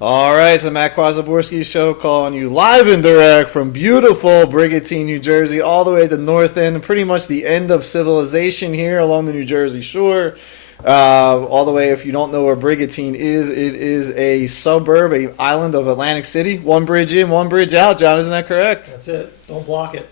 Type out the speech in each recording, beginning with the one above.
All right, it's the Matt Kwasiborski Show calling you live and direct from beautiful Brigantine, New Jersey, all the way to the north end, pretty much the end of civilization here along the New Jersey shore. All the way, if you don't know where Brigantine is, it is a suburb, an island of Atlantic City. One bridge in, one bridge out. John, isn't that correct? That's it. Don't block it.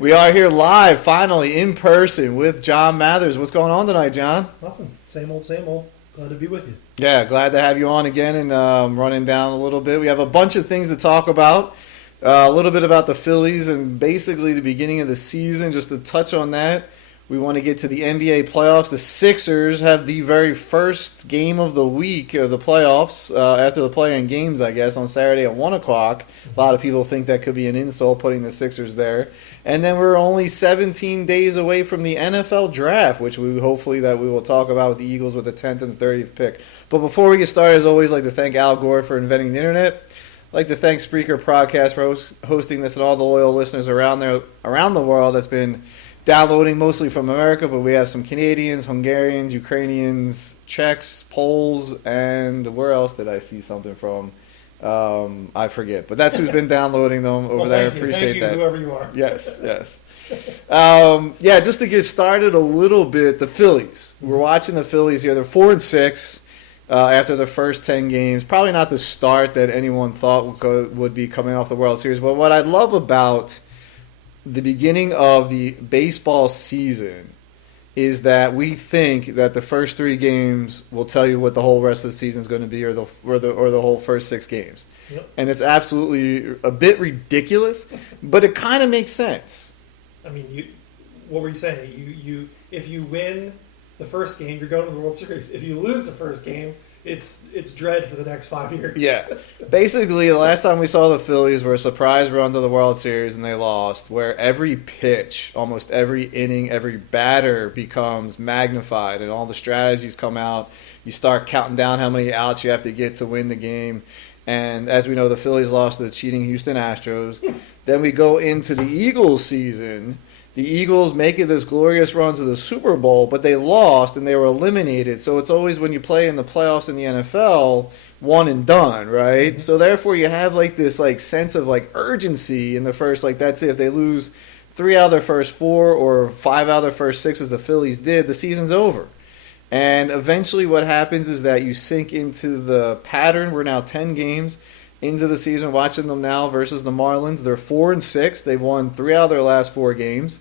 We are here live, finally, in person with John Mathers. What's going on tonight, John? Nothing. Same old, same old. Glad to be with you. Yeah, glad to have you on again and running down a little bit. We have a bunch of things to talk about. A little bit about the Phillies and basically the beginning of the season, just to touch on that. We want to get to the NBA playoffs. The Sixers have the very first game of the week of the playoffs after the play-in games, I guess, on Saturday at 1 o'clock. A lot of people think that could be an insult, putting the Sixers there. And then we're only 17 days away from the NFL draft, which we will talk about with the Eagles with the 10th and the 30th pick. But before we get started, as always, I'd like to thank Al Gore for inventing the internet. I'd like to thank Spreaker Podcast for hosting this and all the loyal listeners around the world that's been downloading, mostly from America, but we have some Canadians, Hungarians, Ukrainians, Czechs, Poles, and where else did I see something from? I forget, but that's who's been downloading them over there. Appreciate that. Whoever you are. Yes. Just to get started a little bit, the Phillies. We're watching the Phillies here. They're 4-6 after the first 10 games. Probably not the start that anyone thought would be coming off the World Series, but what I love about the beginning of the baseball season is that we think that the first 3 games will tell you what the whole rest of the season is going to be, or the whole first 6 games. Yep. And it's absolutely a bit ridiculous, but it kind of makes sense. I mean, what were you saying? You if you win the first game, you're going to the World Series. If you lose the first game, it's dread for the next 5 years. Yeah. Basically, the last time we saw the Phillies were a surprise run to the World Series and they lost, where every pitch, almost every inning, every batter becomes magnified and all the strategies come out. You start counting down how many outs you have to get to win the game. And as we know, the Phillies lost to the cheating Houston Astros. Then we go into the Eagles season. The Eagles make it this glorious run to the Super Bowl, but they lost and they were eliminated. So it's always when you play in the playoffs in the NFL, one and done, right? Mm-hmm. So therefore you have this sense of urgency in the first, that's it. If they lose 3 out of their first 4 or 5 out of their first 6 as the Phillies did, the season's over. And eventually what happens is that you sink into the pattern. We're now 10 games into the season, watching them now versus the Marlins. They're 4-6. They've won 3 out of their last 4 games.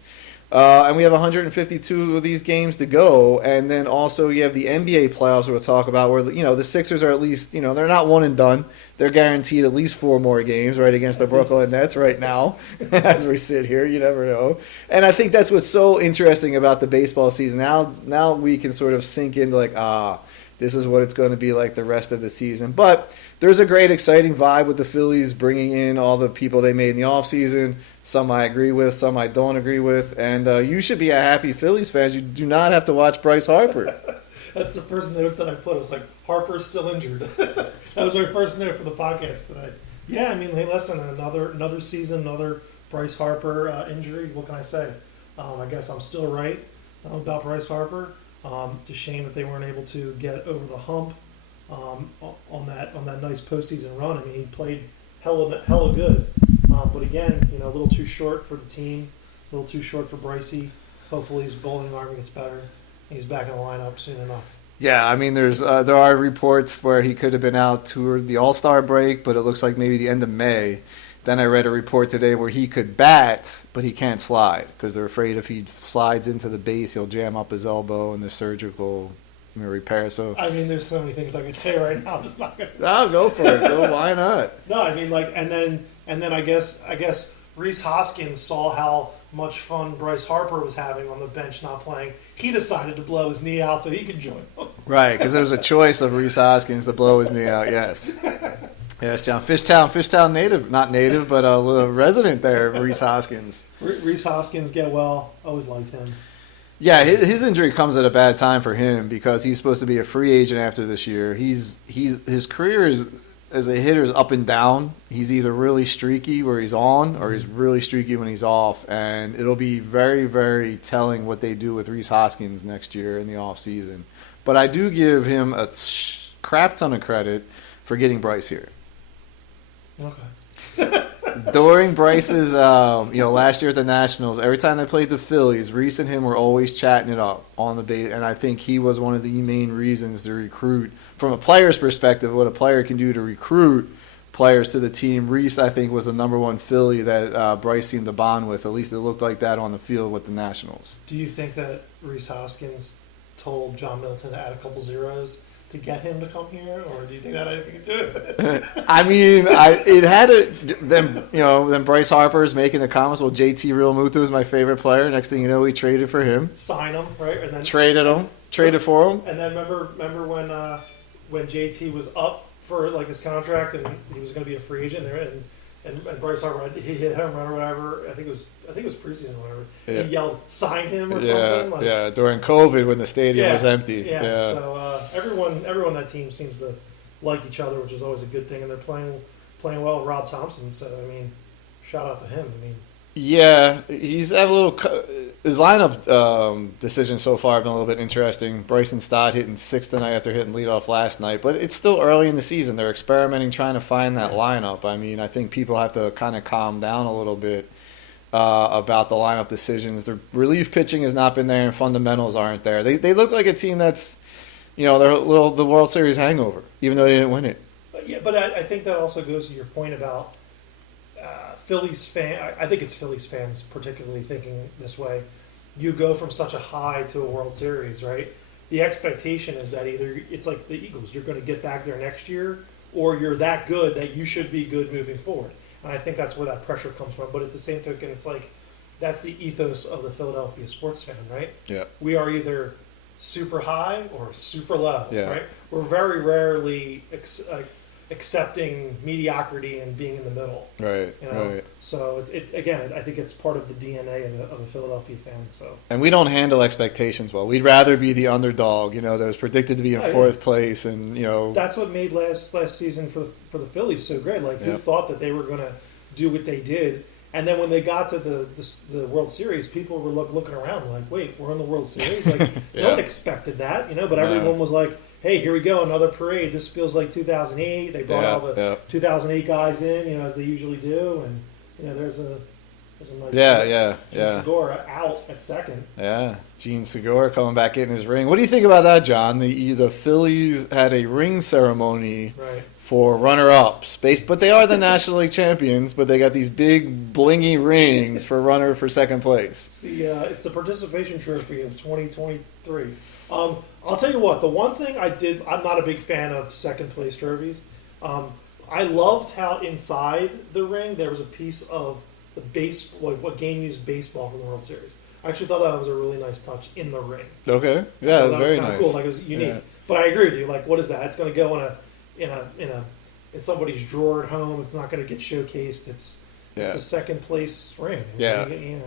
And we have 152 of these games to go. And then also you have the NBA playoffs we'll talk about where, the Sixers are at least, they're not one and done. They're guaranteed at least 4 more games, right, against the Brooklyn Nets right now as we sit here. You never know. And I think that's what's so interesting about the baseball season. Now we can sort of sink into this is what it's going to be like the rest of the season. But there's a great, exciting vibe with the Phillies bringing in all the people they made in the offseason. Some I agree with, some I don't agree with. And you should be a happy Phillies fan. You do not have to watch Bryce Harper. That's the first note that I put. I was like, Harper's still injured. That was my first note for the podcast today. Yeah, I mean, hey, listen, another season, another Bryce Harper injury. What can I say? I guess I'm still right about Bryce Harper. It's a shame that they weren't able to get over the hump on that nice postseason run. I mean, he played hella good, but again, a little too short for the team, a little too short for Brycey. Hopefully, his bowling arm gets better, and he's back in the lineup soon enough. Yeah, I mean, there are reports where he could have been out toward the All-Star break, but it looks like maybe the end of May. Then I read a report today where he could bat, but he can't slide because they're afraid if he slides into the base, he'll jam up his elbow and the surgical repair. So I mean, there's so many things I could say right now. I'm just not gonna. Oh, go for it. Go, why not? No, I mean, and then I guess Rhys Hoskins saw how much fun Bryce Harper was having on the bench not playing. He decided to blow his knee out so he could join. Right, because there was a choice of Rhys Hoskins to blow his knee out. Yes. Yes, John. Fishtown native, not native, but a resident there, Rhys Hoskins. Rhys Hoskins, get well. Always liked him. Yeah, his injury comes at a bad time for him because he's supposed to be a free agent after this year. His career as a hitter is up and down. He's either really streaky where he's on or he's really streaky when he's off. And it'll be very, very telling what they do with Rhys Hoskins next year in the offseason. But I do give him a crap ton of credit for getting Bryce here. Okay. During Bryce's, last year at the Nationals, every time they played the Phillies, Reese and him were always chatting it up on the base, and I think he was one of the main reasons to recruit, from a player's perspective, what a player can do to recruit players to the team. Reese, I think, was the number one Philly that Bryce seemed to bond with. At least it looked like that on the field with the Nationals. Do you think that Reese Hoskins told John Middleton to add a couple zeros to get him to come here, or do you think that had anything to do with it? I mean, it had a then Bryce Harper's making the comments. Well, JT Realmuto is my favorite player. Next thing you know, we traded for him. Sign him, right? And then traded for him. And then remember when JT was up for like his contract and he was going to be a free agent there, and Bryce Harper, he hit home run or whatever. I think it was preseason or whatever. Yeah. He yelled, "Sign him" or something. Like, yeah, during COVID when the stadium was empty. Yeah. So everyone on that team seems to like each other, which is always a good thing, and they're playing well with Rob Thompson. So I mean, shout out to him. I mean, yeah, he's had a little. His lineup decision so far have been a little bit interesting. Bryson Stott hitting sixth tonight after hitting leadoff last night, but it's still early in the season. They're experimenting, trying to find that lineup. I mean, I think people have to kind of calm down a little bit about the lineup decisions. The relief pitching has not been there, and fundamentals aren't there. They look like a team that's, they're the World Series hangover, even though they didn't win it. But I think that also goes to your point about Phillies fan. I think it's Phillies fans particularly thinking this way. You go from such a high to a World Series, right? The expectation is that either it's like the Eagles, you're going to get back there next year, or you're that good that you should be good moving forward. And I think that's where that pressure comes from. But at the same token, it's like that's the ethos of the Philadelphia sports fan, right? Yeah. We are either super high or super low, Yeah. right? We're very rarely accepting mediocrity and being in the middle. Right, right. So I think it's part of the DNA of a Philadelphia fan. So, and we don't handle expectations well. We'd rather be the underdog, that was predicted to be in fourth place, and that's what made last season for the Phillies so great. Like, who thought that they were going to do what they did? And then when they got to the World Series, people were looking around like, wait, we're in the World Series? Like, no one expected that, but everyone was like, hey, here we go, another parade. This feels like 2008. They brought all the 2008 guys in, as they usually do. And, there's a nice Gene Segura out at second. Yeah, Gene Segura coming back in his ring. What do you think about that, John? The Phillies had a ring ceremony for runner-ups, but they are the National League champions. But they got these big blingy rings for second place. It's the participation trophy of 2023. I'll tell you what. The one thing I'm not a big fan of second place trophies. I loved how inside the ring there was a piece of the what game used baseball from the World Series. I actually thought that was a really nice touch in the ring. Okay, yeah, it was very nice. Cool. Like, it was unique. Yeah. But I agree with you. Like, what is that? It's going to go in somebody's drawer at home. It's not going to get showcased. It's a second place ring. Yeah, great.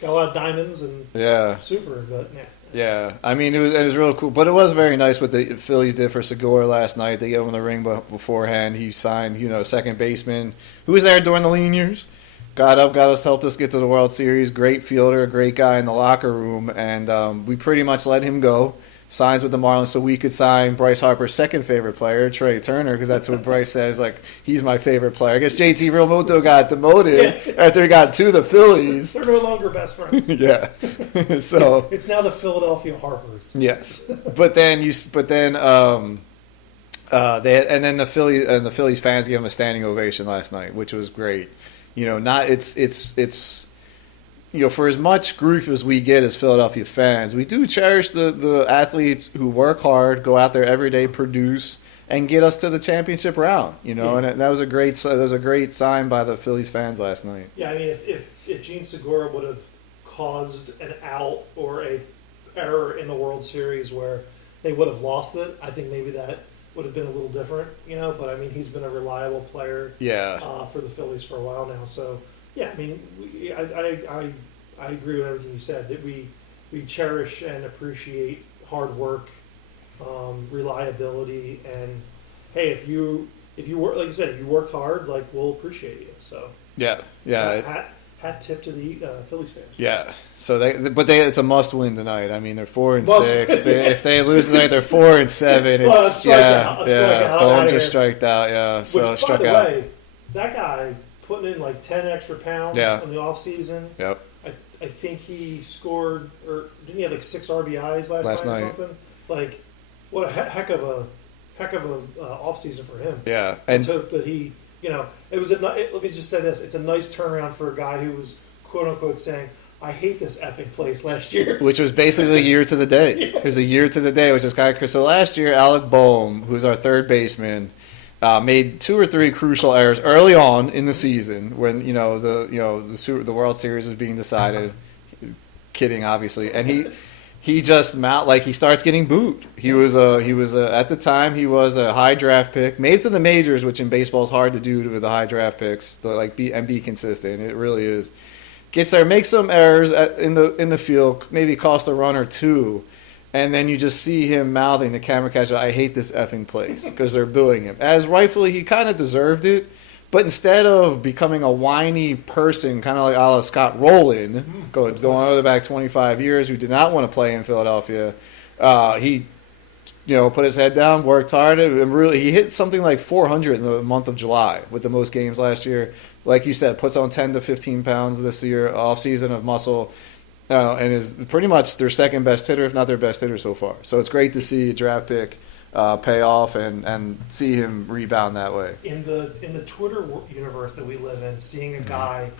Got a lot of diamonds and super, but yeah. Yeah, I mean, it was real cool, but it was very nice what the Phillies did for Segura last night. They gave him the ring beforehand. He signed, second baseman who was there during the lean years. Got up, helped us get to the World Series. Great fielder, great guy in the locker room, and we pretty much let him go. Signs with the Marlins so we could sign Bryce Harper's second favorite player, Trey Turner, because that's what Bryce says. Like, he's my favorite player. I guess JT Realmuto got demoted after he got to the Phillies. They're no longer best friends. Yeah, so it's now the Philadelphia Harpers. Yes, then the Phillies fans gave him a standing ovation last night, which was great. For as much grief as we get as Philadelphia fans, we do cherish the athletes who work hard, go out there every day, produce, and get us to the championship round. And that was a great sign by the Phillies fans last night. Yeah, I mean, if Gene Segura would have caused an out or a error in the World Series where they would have lost it, I think maybe that would have been a little different. But I mean, he's been a reliable player. For the Phillies for a while now, so. Yeah, I mean, I agree with everything you said. That we cherish and appreciate hard work, reliability, and hey, if you work, like you said, if you worked hard, like, we'll appreciate you. So yeah. hat tip to the Phillies fans. Yeah. So it's a must win tonight. I mean, they're 4-6. Must win. If they lose tonight, they're 4-7. Well, It's Bohm just striked out. Yeah. So Which, struck by the out. way, that guy putting in like 10 extra pounds in the off season. Yep. I think he scored, or didn't he have like 6 RBIs last night or something? Like, what a heck of a off season for him. Yeah. Let's hope that he, let me just say this: it's a nice turnaround for a guy who was quote unquote saying, "I hate this effing place" last year, which was basically a year to the day. Yes. It was a year to the day, which is kind of crazy. So last year, Alec Bohm, who's our third baseman, made 2 or 3 crucial errors early on in the season when the World Series was being decided. Kidding, obviously, and he just he starts getting booed. He was at the time he was a high draft pick, made it to the majors, which in baseball is hard to do with the high draft picks. To be consistent, it really is. Gets there, makes some errors in the field, maybe cost a run or 2. And then you just see him mouthing the camera catcher, "I hate this effing place," because they're booing him. As rightfully, he kind of deserved it. But instead of becoming a whiny person, kind of like a la Scott Rowland, going all the way back 25 years, who did not want to play in Philadelphia, he put his head down, worked hard, and really he hit something like 400 in the month of July with the most games last year. Like you said, puts on 10 to 15 pounds this year, off season of muscle. And is pretty much their second best hitter, if not their best hitter so far. So it's great to see a draft pick pay off and see him rebound that way. In the Twitter universe that we live in, seeing a guy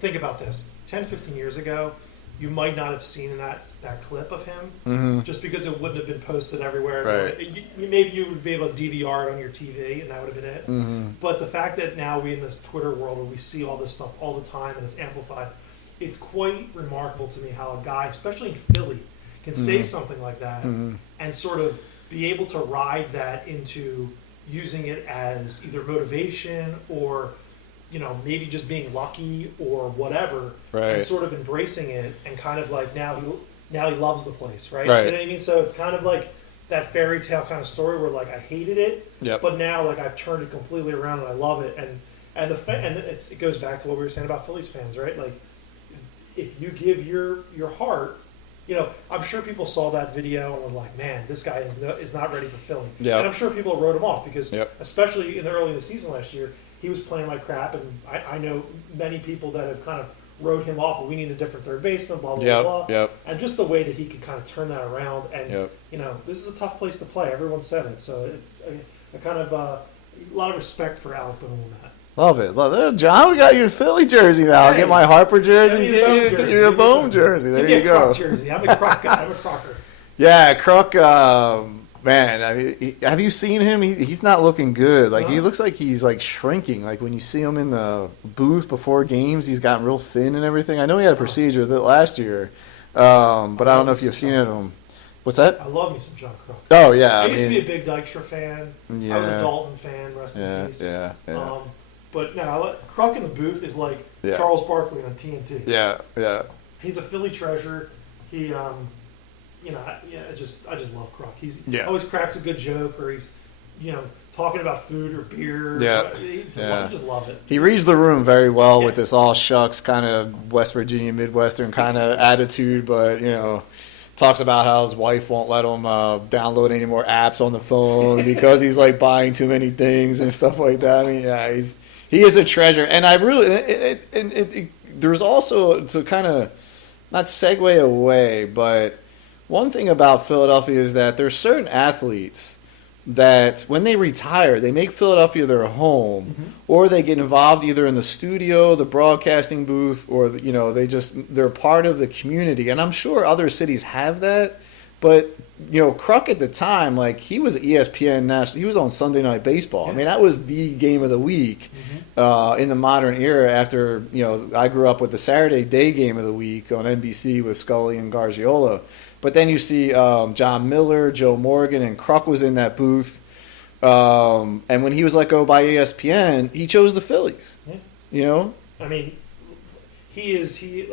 think about this: 10, 15 years ago, you might not have seen that clip of him just because it wouldn't have been posted everywhere. Right. Maybe you would be able to DVR it on your TV, and that would have been it. Mm-hmm. But the fact that now we in this Twitter world where we see all this stuff all the time and it's amplified. It's quite remarkable to me how a guy, especially in Philly, can say something like that and sort of be able to ride that into using it as either motivation or, maybe just being lucky or whatever, right. and sort of embracing it and kind of like now he loves the place, right? Right. You know what I mean? So it's kind of like that fairy tale kind of story where I hated it, but now I've turned it completely around and I love it, and it goes back to what we were saying about Phillies fans, right? If you give your heart, I'm sure people saw that video and was like, "Man, this guy is not ready for Philly." Yep. And I'm sure people wrote him off because, especially in the early of the season last year, he was playing like crap. And I know many people that have kind of wrote him off. We need a different third baseman, blah blah blah. Yep. And just the way that he could kind of turn that around, and this is a tough place to play. Everyone said it, so it's a kind of a lot of respect for Alec Bohm on that. Love it. John, we got your Philly jersey now. I'll get my Harper jersey. Get your Bohm jersey. There you go. Croc jersey. I'm a Croc guy. I'm a Crocker. Yeah, Croc, man, I mean, have you seen him? He's not looking good. He looks like he's shrinking. When you see him in the booth before games, he's gotten real thin and everything. I know he had a procedure last year, but I don't know if you've seen it of him. What's that? I love me some John Croc. Oh, yeah. I used to be a big Dykstra fan. Yeah. I was a Dalton fan, rest in peace. Yeah. But no, Croc in the booth is like Charles Barkley on TNT. Yeah. He's a Philly treasure. He, I just love Croc. He's always cracks a good joke, or he's, talking about food or beer. Yeah. I just love it. He reads the room very well with this all shucks kind of West Virginia Midwestern kind of attitude, but talks about how his wife won't let him download any more apps on the phone because he's buying too many things and stuff like that. I mean, he is a treasure, and I really there's also to kind of not segue away, but one thing about Philadelphia is that there's certain athletes that when they retire, they make Philadelphia their home, or they get involved either in the studio, the broadcasting booth, or they're part of the community. And I'm sure other cities have that, but Kruk at the time, he was at ESPN National. He was on Sunday Night Baseball. I mean, that was the game of the week in the modern era. After I grew up with the Saturday day game of the week on NBC with Scully and Gargiola. But then you see John Miller, Joe Morgan, and Kruk was in that booth. And when he was let go by ESPN, he chose the Phillies. Yeah. I mean, he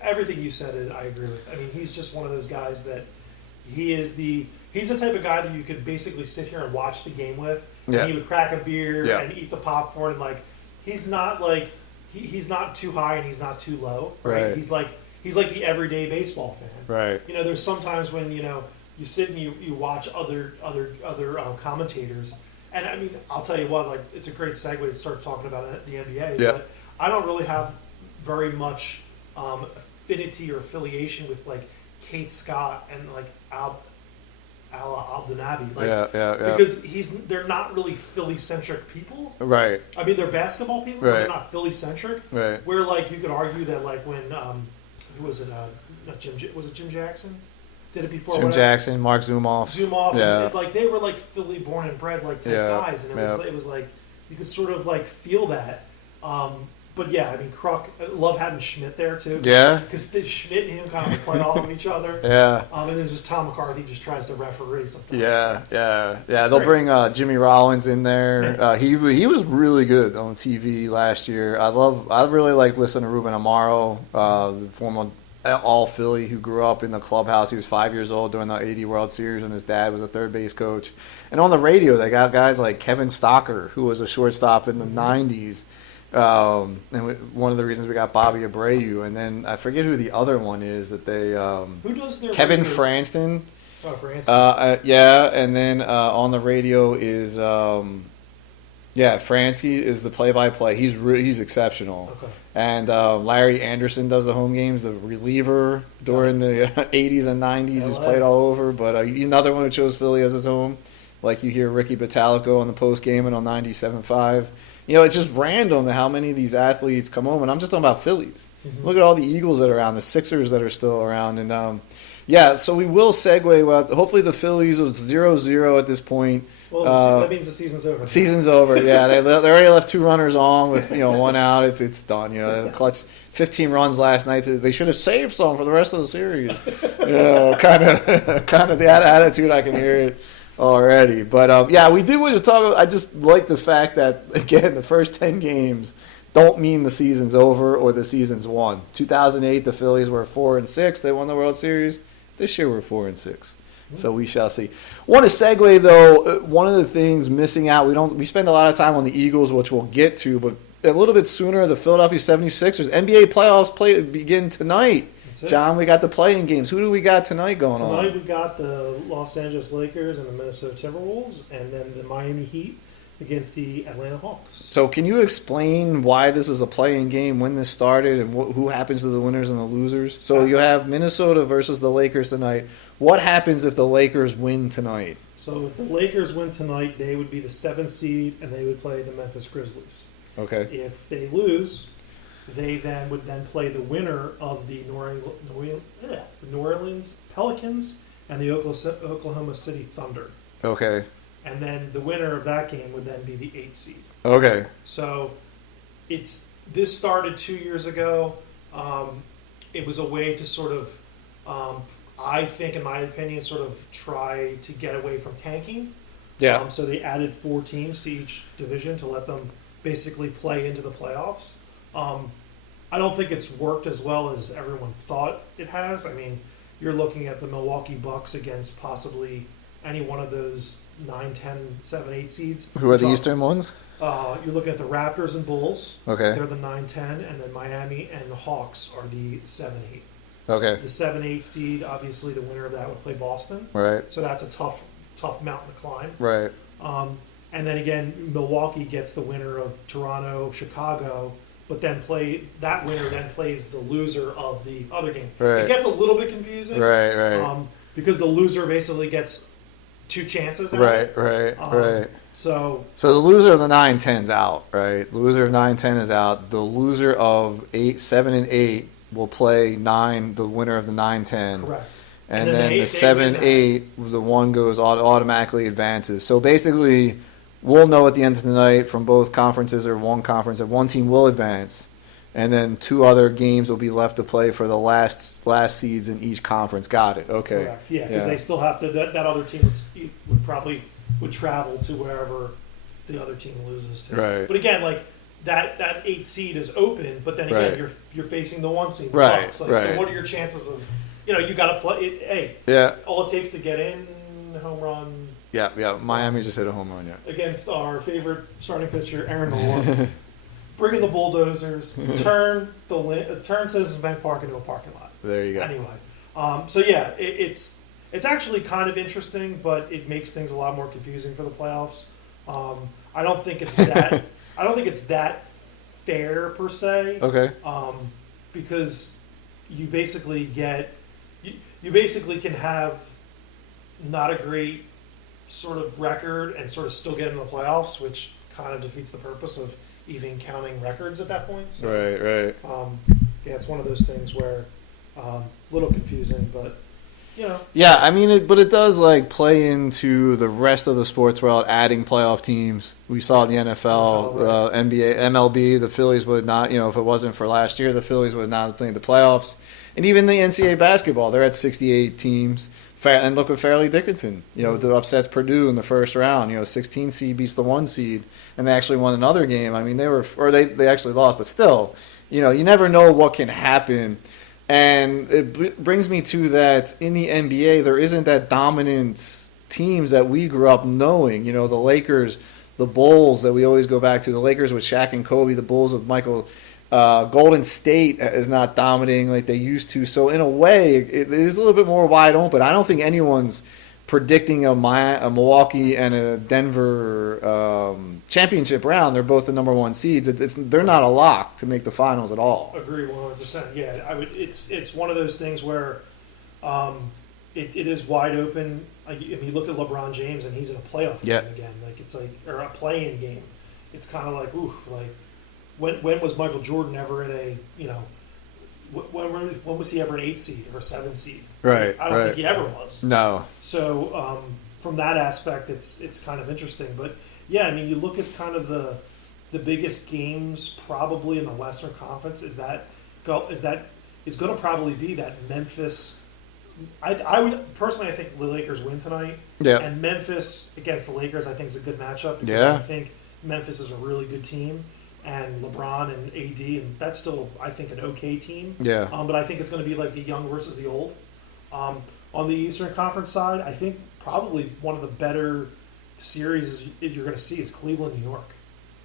everything you said, I agree with. I mean, he's just one of those guys that he's the type of guy that you could basically sit here and watch the game with. Yeah. And he would crack a beer and eat the popcorn, and he's not he's not too high and he's not too low. Right. He's like the everyday baseball fan. Right. You know, there's sometimes when you sit and you watch other commentators, and I mean, I'll tell you what, like it's a great segue to start talking about the NBA. Yeah. But I don't really have very much affinity or affiliation with like Kate Scott and like Al Abdelnaby. Like, Yeah. because they're not really Philly centric people. Right. I mean, they're basketball people, but Right. they're not Philly centric. Right. Where like you could argue that like when who was it? Not Jim. Was it Jim Jackson? Did it before? Jim Jackson, Mark Zumoff. Yeah. And, like they were like Philly born and bred like type guys, and it was like you could sort of like feel that. But yeah, I mean, Kruk, I love having Schmidt there too. Yeah. Because Schmidt and him kind of play off of each other. Yeah. And then just Tom McCarthy just tries to referee sometimes. Yeah. It's They'll great. bring Jimmy Rollins in there. He was really good on TV last year. I really like listening to Ruben Amaro, the former all Philly who grew up in the clubhouse. He was 5 years old during the '80 World Series when his dad was a third base coach. And on the radio, they got guys like Kevin Stocker, who was a shortstop in the '90s. And one of the reasons we got Bobby Abreu, and then I forget who the other one is that they. Who does their Kevin radio? Franston. Oh, Fransky. And then on the radio is Fransky is the play-by-play. He's exceptional. Okay. And Larry Anderson does the home games, the reliever during the 80s and 90s, who's LA. played all over. But another one who chose Philly as his home, like you hear Ricky Batalico on the post game and on 97.5. It's just random how many of these athletes come home, and I'm just talking about Phillies. Mm-hmm. Look at all the Eagles that are around, the Sixers that are still around, and so we will segue. Well, hopefully the Phillies, it's 0-0 at this point. Well, that means the season's over. Season's over. Yeah, they already left 2 runners on with one out. It's done. Clutch 15 runs last night. They should have saved some for the rest of the series. Kind of that attitude. I can hear it already. But we did want to talk. I just like the fact that again the first 10 games don't mean the season's over or the season's won. 2008, the Phillies were 4-6. They won the World Series. This year we're 4-6. So we shall see. Want to segue though. One of the things missing out, we spend a lot of time on the Eagles, which we'll get to, but a little bit sooner, the Philadelphia 76ers. NBA playoffs begin tonight. John, we got the playing games. Who do we got tonight going on? Tonight we got the Los Angeles Lakers and the Minnesota Timberwolves, and then the Miami Heat against the Atlanta Hawks. So can you explain why this is a playing game, when this started, and who happens to the winners and the losers? So you have Minnesota versus the Lakers tonight. What happens if the Lakers win tonight? So if the Lakers win tonight, they would be the 7th seed, and they would play the Memphis Grizzlies. Okay. If they lose, they would play the winner of the New Orleans Pelicans and the Oklahoma City Thunder. Okay. And then the winner of that game would then be the 8th seed. Okay. So this started 2 years ago. It was a way to sort of, I think, in my opinion, sort of try to get away from tanking. Yeah. So they added 4 teams to each division to let them basically play into the playoffs. I don't think it's worked as well as everyone thought it has. I mean, you're looking at the Milwaukee Bucks against possibly any one of those 9, 10, 7, 8 seeds. Who are the Eastern ones? You're looking at the Raptors and Bulls. Okay. They're the 9, 10, and then Miami and the Hawks are the 7, 8. Okay. The 7, 8 seed, obviously, the winner of that would play Boston. Right. So that's a tough mountain to climb. Right. And then again, Milwaukee gets the winner of Toronto, Chicago, but then that winner then plays the loser of the other game. Right. It gets a little bit confusing. Right. Because the loser basically gets 2 chances. Right. So the loser of the 9-10's out, right? The loser of 9-10 is out. The loser of 7 and 8 will play 9. The winner of the 9-10. Correct. And then the 7-8, the one goes automatically advances. So basically, we'll know at the end of the night from both conferences or one conference that one team will advance, and then 2 other games will be left to play for the last seeds in each conference. Got it? Okay. Correct. Yeah, because they still have to. That other team would travel to wherever the other team loses to. Right. But again, like that 8 seed is open, but then again, Right. you're facing the 1 seed. The Right. Bucks. So Right. what are your chances of? You got to play it. Hey. Yeah. All it takes to get in, home run. Yeah. Miami just hit a home run. Yeah. Against our favorite starting pitcher, Aaron Nola. bring in the bulldozers, turn Citizens Bank Park into a parking lot. There you go. Anyway, so yeah, it's actually kind of interesting, but it makes things a lot more confusing for the playoffs. I don't think it's that. I don't think it's that fair per se. Okay. Because you basically you basically can have not a great sort of record and sort of still get in the playoffs, which kind of defeats the purpose of even counting records at that point. So, Right. yeah, it's one of those things where a little confusing, but you know. Yeah, I mean, but it does like play into the rest of the sports world, adding playoff teams. We saw the NFL, right. NBA, MLB. The Phillies would not, if it wasn't for last year, the Phillies would not have played the playoffs. And even the NCAA basketball, they're at 68 teams. And look at Fairleigh Dickinson. The upsets Purdue in the first round. 16 seed beats the 1 seed, and they actually won another game. I mean, they actually lost, but still, you never know what can happen. And it brings me to that in the NBA, there isn't that dominant teams that we grew up knowing. The Lakers, the Bulls that we always go back to. The Lakers with Shaq and Kobe, the Bulls with Michael. Golden State is not dominating like they used to. So in a way, it is a little bit more wide open. I don't think anyone's predicting a Milwaukee and a Denver championship round. They're both the number 1 seeds. They're not a lock to make the finals at all. Agree 100%. Yeah, I would. It's one of those things where it is wide open. I mean, you look at LeBron James and he's in a playoff game again. Or a play-in game. It's kind of like, ooh, like when was Michael Jordan ever in a when was he ever an 8 seed or a 7 seed? Right. I don't think he ever was. No. So from that aspect, it's kind of interesting. But yeah, I mean, you look at kind of the biggest games probably in the Western Conference is going to probably be that Memphis. I would personally, I think the Lakers win tonight. Yeah. And Memphis against the Lakers, I think is a good matchup because I think Memphis is a really good team. And LeBron and AD, and that's still, I think, an okay team. Yeah. But I think it's going to be like the young versus the old. On the Eastern Conference side, I think probably one of the better series you're going to see is Cleveland, New York.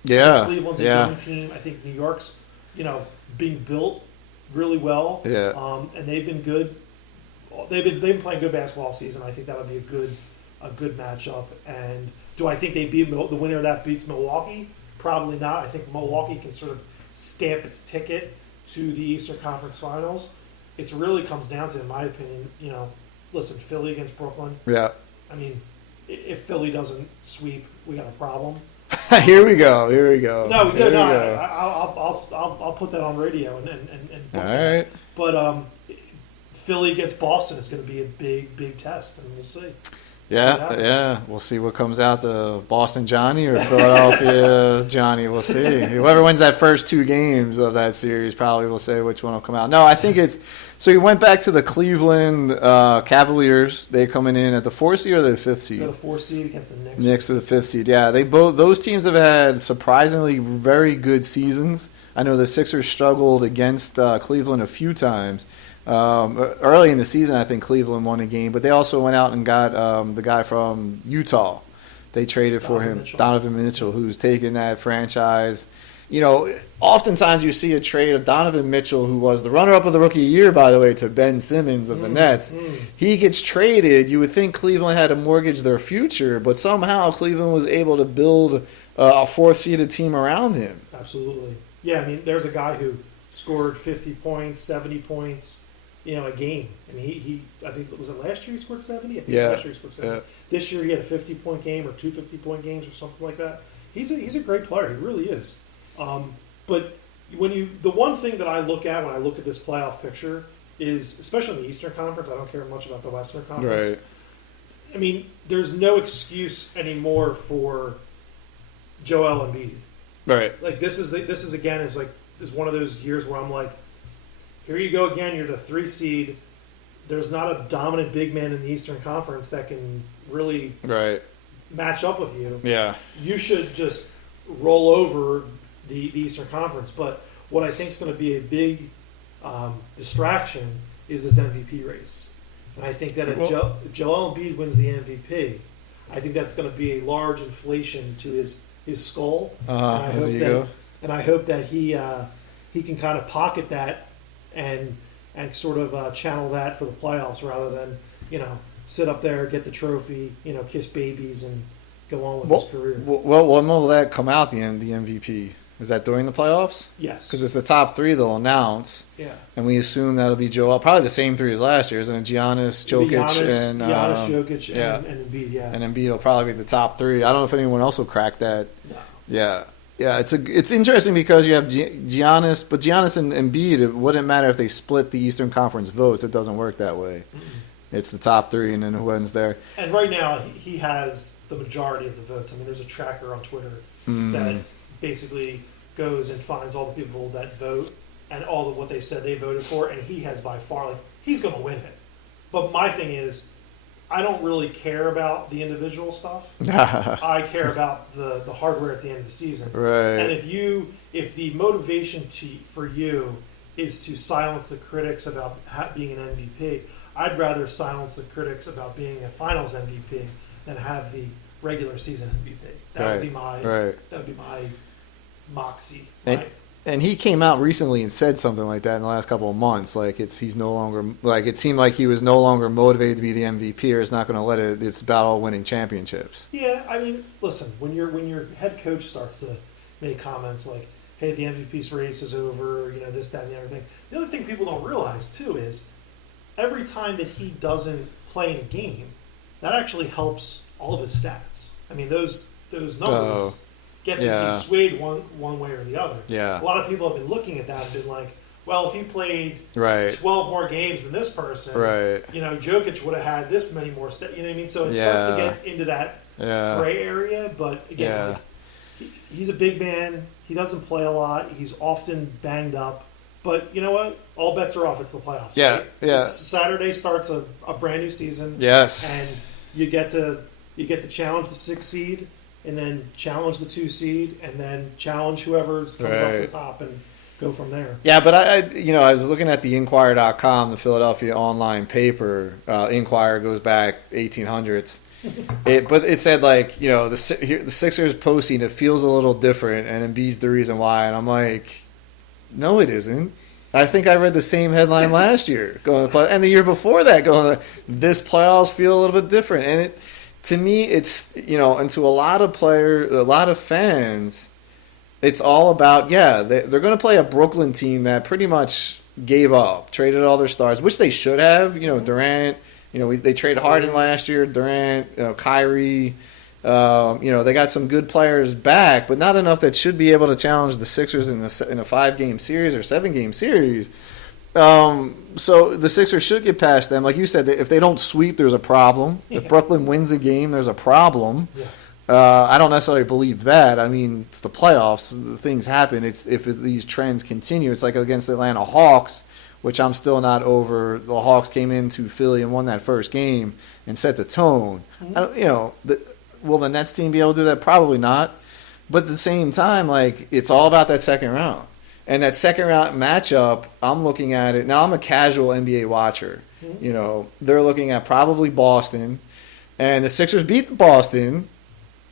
Yeah. Cleveland's a young team. I think New York's, being built really well. Yeah. And they've been good. They've been playing good basketball all season. I think that'll be a good matchup. And do I think they beat the winner of that beats Milwaukee? Probably not. I think Milwaukee can sort of stamp its ticket to the Eastern Conference Finals. It really comes down to, in my opinion, listen, Philly against Brooklyn. Yeah. I mean, if Philly doesn't sweep, we got a problem. Here we go. No, we do. I'll put that on radio and all right. But Philly against Boston is going to be a big test, and we'll see. Yeah. We'll see what comes out, the Boston Johnny or Philadelphia Johnny. We'll see. Whoever wins that first 2 games of that series probably will say which one will come out. No, I think it's – so you went back to the Cleveland Cavaliers. They coming in at the 4th seed or the 5th seed? They're the 4th seed against the Knicks. Knicks with the 5th seed. Yeah, those teams have had surprisingly very good seasons. I know the Sixers struggled against Cleveland a few times. Early in the season, I think Cleveland won a game, but they also went out and got the guy from Utah. They traded for him, Donovan Mitchell, who's taken that franchise. Oftentimes you see a trade of Donovan Mitchell, who was the runner-up of the Rookie of the Year, by the way, to Ben Simmons of the Nets. He gets traded. You would think Cleveland had to mortgage their future, but somehow Cleveland was able to build a 4th-seeded team around him. Absolutely. Yeah, I mean, there's a guy who scored 50 points, 70 points, a game. I mean, I think, was it last year he scored 70? I think last year he scored 70. This year he had a 50-point game or 2 50-point games or something like that. He's a great player. He really is. But the one thing that I look at when I look at this playoff picture is, especially in the Eastern Conference, I don't care much about the Western Conference. Right. I mean, there's no excuse anymore for Joel Embiid. Right. Like this is one of those years where I'm like, here you go again. You're the 3 seed. There's not a dominant big man in the Eastern Conference that can really match up with you. Yeah. You should just roll over the Eastern Conference. But what I think is going to be a big distraction is this MVP race. And I think that if Joel Embiid wins the MVP, I think that's going to be a large inflation to his skull. And I and I hope that he can kind of pocket that and sort of channel that for the playoffs rather than sit up there, get the trophy, kiss babies, and go on with his career. Well, when will that come out? The MVP, is that during the playoffs? Yes, because it's the top three they'll announce. Yeah, and we assume that'll be Joel, probably the same three as last year, isn't it? Giannis, Jokic, and Jokic, and Embiid. Yeah, and Embiid will probably be the top three. I don't know if anyone else will crack that. No. Yeah. Yeah, it's interesting because you have Giannis, but Giannis and Embiid, it wouldn't matter if they split the Eastern Conference votes. It doesn't work that way. Mm-hmm. It's the top three, and then who wins there. And right now, he has the majority of the votes. I mean, there's a tracker on Twitter that basically goes and finds all the people that vote and all of what they said they voted for, and he has by far, he's going to win it. But my thing is, I don't really care about the individual stuff. I care about the hardware at the end of the season. Right. And if the motivation for you is to silence the critics about being an MVP, I'd rather silence the critics about being a Finals MVP than have the regular season MVP. That would be my moxie. Right? And he came out recently and said something like that in the last couple of months. He's no longer it seemed like he was no longer motivated to be the MVP, or it's not going to let it. It's about all winning championships. Yeah, I mean, listen, when your head coach starts to make comments like, "Hey, the MVP's race is over," this, that, and the other thing. The other thing people don't realize too is every time that he doesn't play in a game, that actually helps all of his stats. I mean, those numbers. Get to be swayed one way or the other. Yeah. A lot of people have been looking at that and been like, well, if he played 12 more games than this person, Jokic would have had this many more stats. You know what I mean? So it starts to get into that gray area. But again, he's a big man. He doesn't play a lot. He's often banged up. But you know what? All bets are off. It's the playoffs. Yeah, right? yeah. Saturday starts a brand new season. Yes. And you get to challenge the 6th seed, and then challenge the 2 seed, and then challenge whoever comes up to the top and go from there. Yeah, but I was looking at the Inquirer.com, the Philadelphia online paper. Inquirer goes back 1800s. But it said, the Sixers posting, it feels a little different, and Embiid's the reason why. And I'm like, no, it isn't. I think I read the same headline last year, going to the play, and the year before that, going, this playoffs feel a little bit different. And to me, it's, and to a lot of players, a lot of fans, it's all about, they're going to play a Brooklyn team that pretty much gave up, traded all their stars, which they should have. Durant, they traded Harden last year, Durant, Kyrie. They got some good players back, but not enough that should be able to challenge the Sixers in a 5-game series or 7-game series. So the Sixers should get past them. Like you said, if they don't sweep, there's a problem. Yeah. If Brooklyn wins a game, there's a problem. Yeah. I don't necessarily believe that. I mean, it's the playoffs. Things happen. If these trends continue, it's like against the Atlanta Hawks, which I'm still not over. The Hawks came into Philly and won that first game and set the tone. Mm-hmm. Will the Nets team be able to do that? Probably not. But at the same time, it's all about that second round. And that second round matchup, I'm looking at it. Now, I'm a casual NBA watcher. Mm-hmm. They're looking at probably Boston. And the Sixers beat Boston,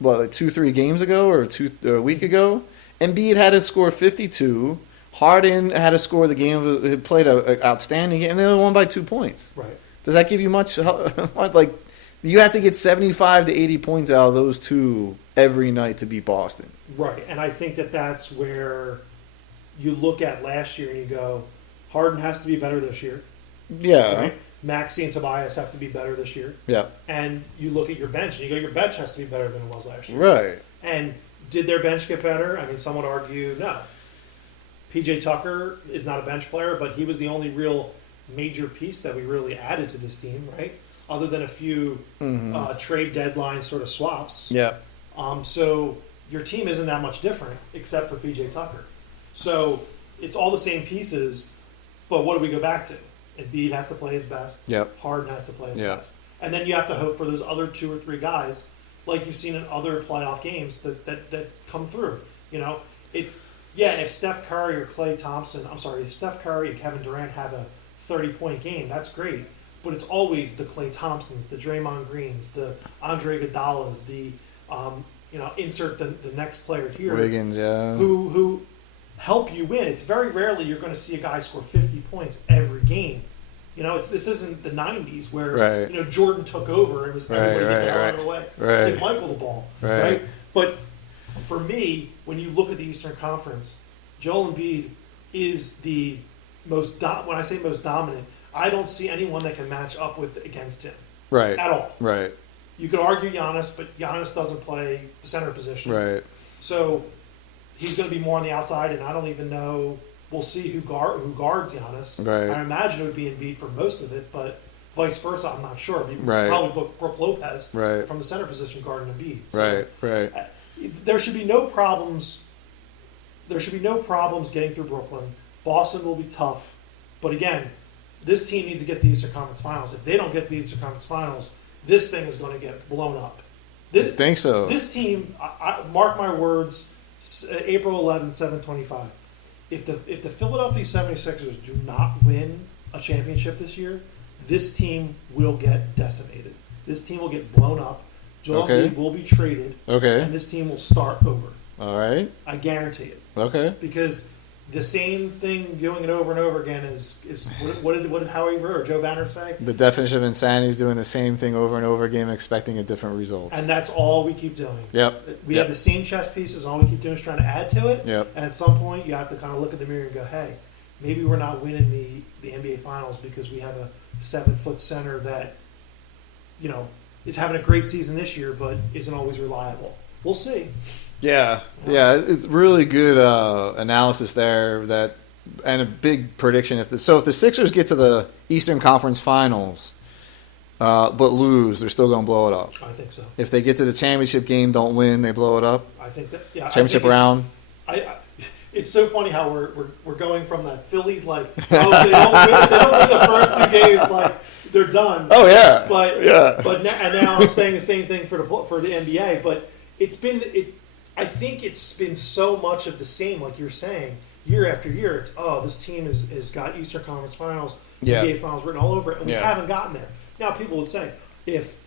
2-3 games ago or a week ago. Embiid had to score 52. Harden had to score the game. He played an outstanding game. And they only won by 2 points. Right. Does that give you much? You have to get 75 to 80 points out of those two every night to beat Boston. Right. And I think that's where you look at last year and you go, Harden has to be better this year. Yeah. Right? Maxey and Tobias have to be better this year. Yeah. And you look at your bench and you go, your bench has to be better than it was last year. Right. And did their bench get better? I mean, some would argue no. PJ Tucker is not a bench player, but he was the only real major piece that we really added to this team, right? Other than a few trade deadline sort of swaps. Yeah. So your team isn't that much different except for PJ Tucker. So it's all the same pieces, but what do we go back to? Embiid has to play his best. Yep. Harden has to play his best. And then you have to hope for those other 2 or 3 guys, like you've seen in other playoff games, that come through. If Steph Curry or if Steph Curry and Kevin Durant have a 30-point game, that's great. But it's always the Klay Thompsons, the Draymond Greens, the Andre Iguodala's, the insert the next player here. Wiggins, yeah. Who help you win. It's very rarely you're going to see a guy score 50 points every game. This isn't the '90s where Jordan took over and was everybody get the hell out of the way, give Michael the ball, right? But for me, when you look at the Eastern Conference, Joel Embiid is the most. When I say most dominant, I don't see anyone that can match up against him, right? At all, right? You could argue Giannis, but Giannis doesn't play the center position, right? So he's going to be more on the outside, and I don't even know. We'll see who guards Giannis. Right. I imagine it would be Embiid for most of it, but vice versa, I'm not sure. Right. Probably Brook Lopez right. from the center position guarding Embiid. So, right. There should be no problems. There should be no problems getting through Brooklyn. Boston will be tough, but again, this team needs to get to the Eastern Conference Finals. If they don't get to the Eastern Conference Finals, this thing is going to get blown up. I think so. This team, mark my words, April 11, 7:25. If the Philadelphia 76ers do not win a championship this year, this team will get decimated. This team will get blown up. Joel Embiid will be traded. Okay. And this team will start over. All right. I guarantee it. Okay. Because the same thing doing it over and over again is what did Howie Rowe or Joe Banner say? The definition of insanity is doing the same thing over and over again, expecting a different result. And that's all we keep doing. Yep. We have the same chess pieces, and all we keep doing is trying to add to it. Yep. And at some point, you have to kind of look in the mirror and go, hey, maybe we're not winning the NBA Finals because we have a 7-foot center that, is having a great season this year, but isn't always reliable. We'll see. Yeah, it's really good analysis there. And a big prediction. If the Sixers get to the Eastern Conference Finals, but lose, they're still going to blow it up. I think so. If they get to the championship game, don't win, they blow it up. I think that championship round. It's so funny how we're going from that Phillies like if they don't win the first 2 games like they're done. Oh yeah, but now I'm saying the same thing for the NBA. But I think it's been so much of the same, like you're saying, year after year. It's this team has got Eastern Conference Finals, NBA Finals written all over it, and we haven't gotten there. Now people would say if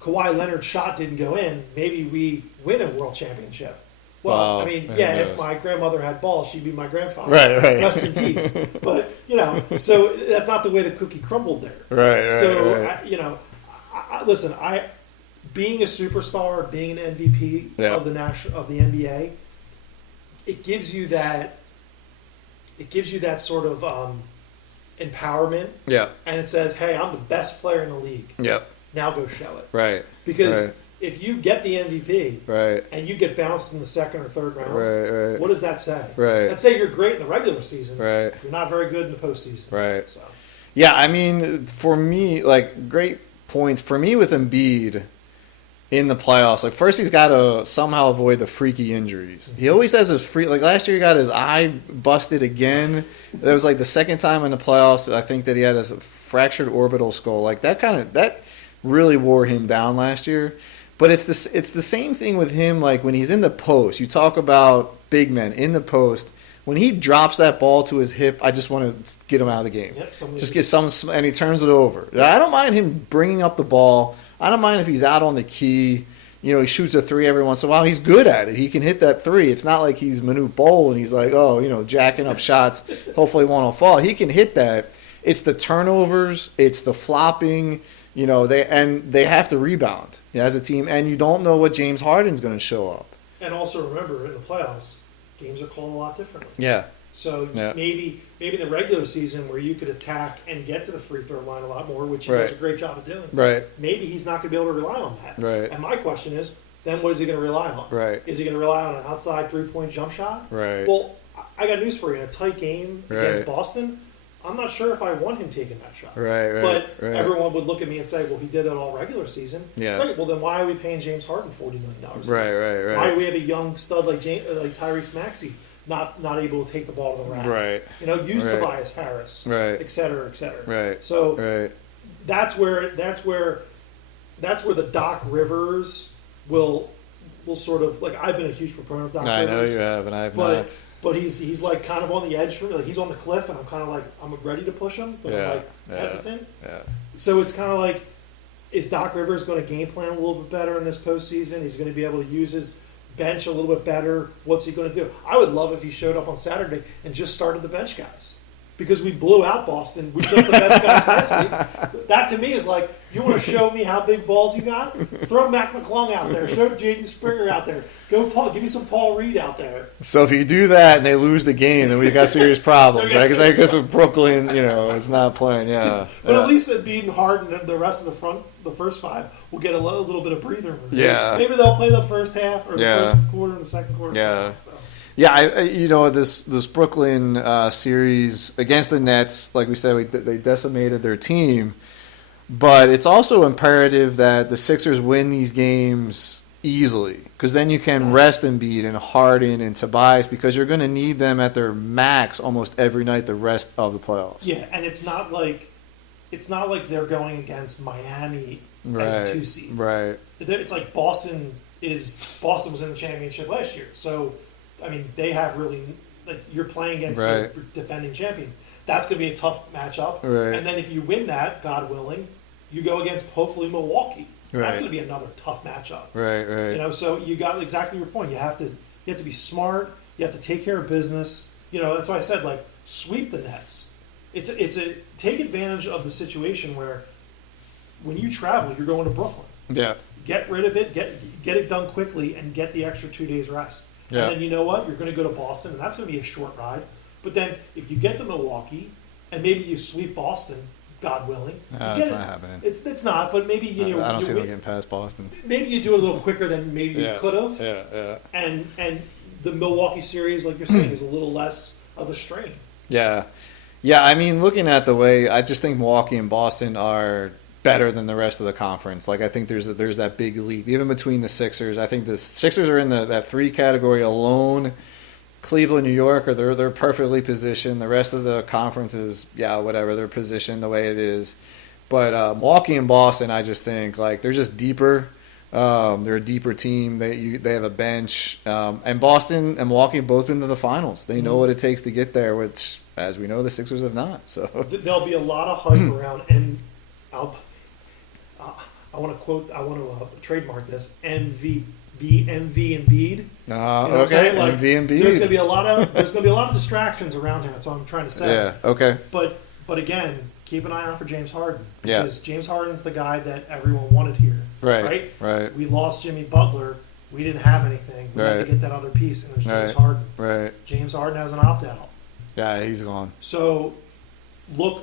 Kawhi Leonard's shot didn't go in, maybe we win a world championship. Well, if my grandmother had balls, she'd be my grandfather. Right. Rest in peace. But, so that's not the way the cookie crumbled there. Right. So, listen, being a superstar, being an MVP of the NBA, it gives you that sort of empowerment. Yeah. And it says, hey, I'm the best player in the league. Yep. Now go show it. Right. Because if you get the MVP and you get bounced in the second or third round, what does that say? Right. Let's say you're great in the regular season. Right. You're not very good in the postseason. Right. So. Yeah, I mean, for me, great points. For me with Embiid in the playoffs, first he's got to somehow avoid the freaky injuries. He always has his last year he got his eye busted again. That was the second time in the playoffs I think that he had a fractured orbital skull. That really wore him down last year. But it's the same thing with him. When he's in the post, you talk about big men in the post. When he drops that ball to his hip, I just want to get him out of the game. Yep, just get and he turns it over. I don't mind him bringing up the ball. I don't mind if he's out on the key. He shoots a three every once in a while. He's good at it. He can hit that three. It's not like he's Manute Bol and he's jacking up shots. Hopefully one will fall. He can hit that. It's the turnovers. It's the flopping. They have to rebound as a team, and you don't know what James Harden's going to show up. And also remember, in the playoffs, games are called a lot differently. Yeah. So maybe in the regular season where you could attack and get to the free throw line a lot more, which he does a great job of doing. Right. Maybe he's not going to be able to rely on that. Right. And my question is, then what is he going to rely on? Right. Is he going to rely on an outside 3-point jump shot? Right. Well, I got news for you. In a tight game against Boston, I'm not sure if I want him taking that shot. Right. But everyone would look at me and say, well, he did that all regular season. Yeah. Great. Well, then why are we paying James Harden $40 million? Right. Why do we have a young stud like Tyrese Maxey not able to take the ball to the rack? Right. Use Tobias Harris. Right. Et cetera, et cetera. Right. So that's where the Doc Rivers will sort of I've been a huge proponent of Doc Rivers. I know you have, and I have not. But he's kind of on the edge for me. He's on the cliff, and I'm kind of I'm ready to push him, but I'm hesitant. Yeah. So it's kind of is Doc Rivers going to game plan a little bit better in this postseason? He's going to be able to use his bench a little bit better? What's he going to do? I would love if he showed up on Saturday and just started the bench guys. Because we blew out Boston with just the bench guys last week. That to me is like, you want to show me how big balls you got? Throw Mac McClung out there. Show Jaden Springer out there. Give me some Paul Reed out there. So if you do that and they lose the game, then we've got serious problems, right? Because I guess with Brooklyn, it's not playing. Yeah, but at least beating Harden and the rest of the first five will get a little bit of breather room. Yeah, maybe they'll play the first half or the first quarter and the second quarter. Yeah. So. Yeah, this Brooklyn series against the Nets, like we said, they decimated their team. But it's also imperative that the Sixers win these games easily, because then you can rest Embiid and Harden and Tobias, because you're going to need them at their max almost every night the rest of the playoffs. Yeah, and it's not like they're going against Miami as a 2 seed. Right. It's like Boston was in the championship last year, so. I mean, they have really you're playing against the defending champions. That's going to be a tough matchup. Right. And then if you win that, God willing, you go against hopefully Milwaukee. Right. That's going to be another tough matchup. Right. So you got exactly your point. You have to be smart. You have to take care of business. That's why I said sweep the Nets. It's a take advantage of the situation where when you travel, you're going to Brooklyn. Yeah. Get rid of it. Get it done quickly and get the extra 2 days rest. Yeah. And then you know what? You're going to go to Boston, and that's going to be a short ride. But then if you get to Milwaukee, and maybe you sweep Boston, God willing, it's not happening. It's not. But maybe I don't see them getting past Boston. Maybe you do it a little quicker than maybe you could have. Yeah. And the Milwaukee series, like you're saying, is a little less of a strain. Yeah. I mean, looking at the way, I just think Milwaukee and Boston are better than the rest of the conference. I think there's that big leap even between the Sixers. I think the Sixers are in that 3 category alone. Cleveland, New York, they're perfectly positioned. The rest of the conference is whatever, they're positioned the way it is. But Milwaukee and Boston, I just think they're just deeper. They're a deeper team. They have a bench. And Boston and Milwaukee have both been to the finals. They know what it takes to get there, which, as we know, the Sixers have not. So there'll be a lot of hype around, and I want to trademark this MV Embiid. Okay, MV Embiid. There's going to be a lot of distractions around him. That's what I'm trying to say. Yeah. Okay. But again, keep an eye out for James Harden, because James Harden's the guy that everyone wanted here. Right. We lost Jimmy Butler. We didn't have anything. We had to get that other piece, and there's James Harden. Right. James Harden has an opt out. Yeah, he's gone. So look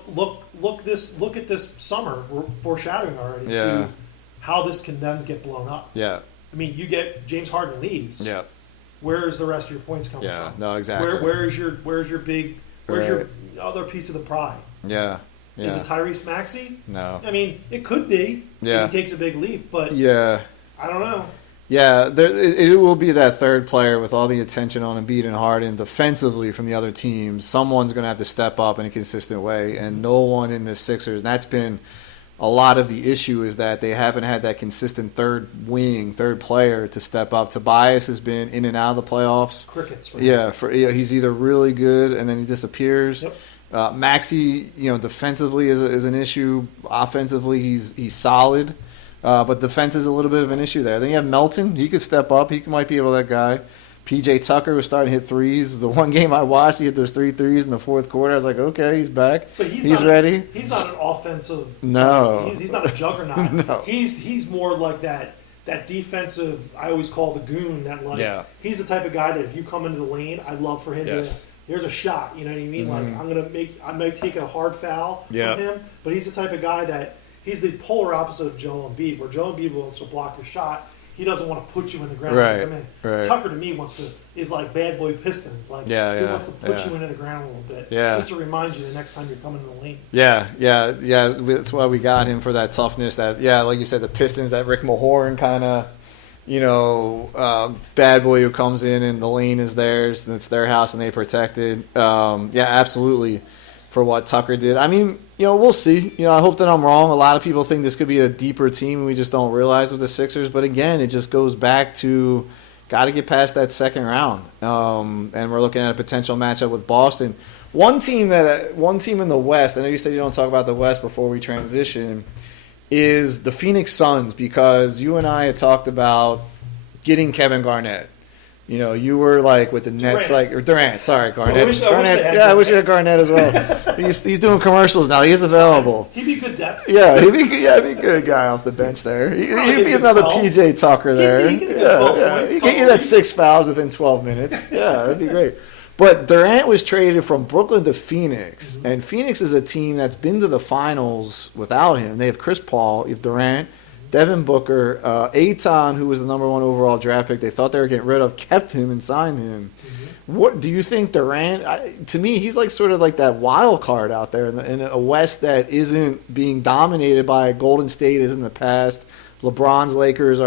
at this summer. We're foreshadowing already to how this can then get blown up. Yeah. I mean, you get James Harden leaves. Yeah. Where is the rest of your points coming from? Yeah. No, exactly. Where's your other piece of the pie? Yeah. Is it Tyrese Maxey? No. I mean, it could be. Yeah. If he takes a big leap, but I don't know. Yeah, it will be that third player with all the attention on Embiid and Harden defensively from the other teams. Someone's going to have to step up in a consistent way, and no one in the Sixers. And that's been a lot of the issue, is that they haven't had that consistent third player to step up. Tobias has been in and out of the playoffs. Crickets for him. He's either really good and then he disappears. Yep. Maxey, defensively is an issue. Offensively, he's solid. But defense is a little bit of an issue there. Then you have Melton. He could step up. He might be able that guy. P.J. Tucker was starting to hit threes. The one game I watched, he hit those 3 threes in the fourth quarter. I was like, okay, he's back. But he's ready. He's not an offensive. No. He's not a juggernaut. No. He's more like that defensive. I always call the goon. He's the type of guy that if you come into the lane, I'd love for him to. There's a shot. You know what I mean? Mm-hmm. I might take a hard foul from him, but he's the type of guy that. He's the polar opposite of Joel Embiid, where Joel Embiid wants to block your shot. He doesn't want to put you in the ground when you come in. Right. Tucker, to me, is like bad boy Pistons. He wants to put you into the ground a little bit, just to remind you the next time you're coming in the lane. Yeah. That's why we got him, for that toughness. That like you said, the Pistons, that Rick Mahorn kind of, bad boy who comes in and the lane is theirs and it's their house and they protect it. Absolutely. For what Tucker did. I mean, we'll see. I hope that I'm wrong. A lot of people think this could be a deeper team and we just don't realize with the Sixers. But again, it just goes back to got to get past that second round. And we're looking at a potential matchup with Boston. One team in the West, I know you said you don't talk about the West before we transition, is the Phoenix Suns, because you and I had talked about getting Kevin Garnett. You were like with the Nets, or Durant. Sorry, Garnett. I wish they had I wish you had Garnett as well. he's doing commercials now. He is available. He'd be good depth. Yeah, he'd be a good guy off the bench there. He'd be another 12. PJ Tucker there. He could get 12 points. He'd get you that 6 fouls within 12 minutes. Yeah, that'd be great. But Durant was traded from Brooklyn to Phoenix, and Phoenix is a team that's been to the finals without him. They have Chris Paul, you have Durant, Devin Booker, Ayton, who was the number 1 overall draft pick. They thought they were getting rid of, kept him and signed him. What do you think Durant? To me, he's like sort of like that wild card out there in a West that isn't being dominated by Golden State as in the past. LeBron's Lakers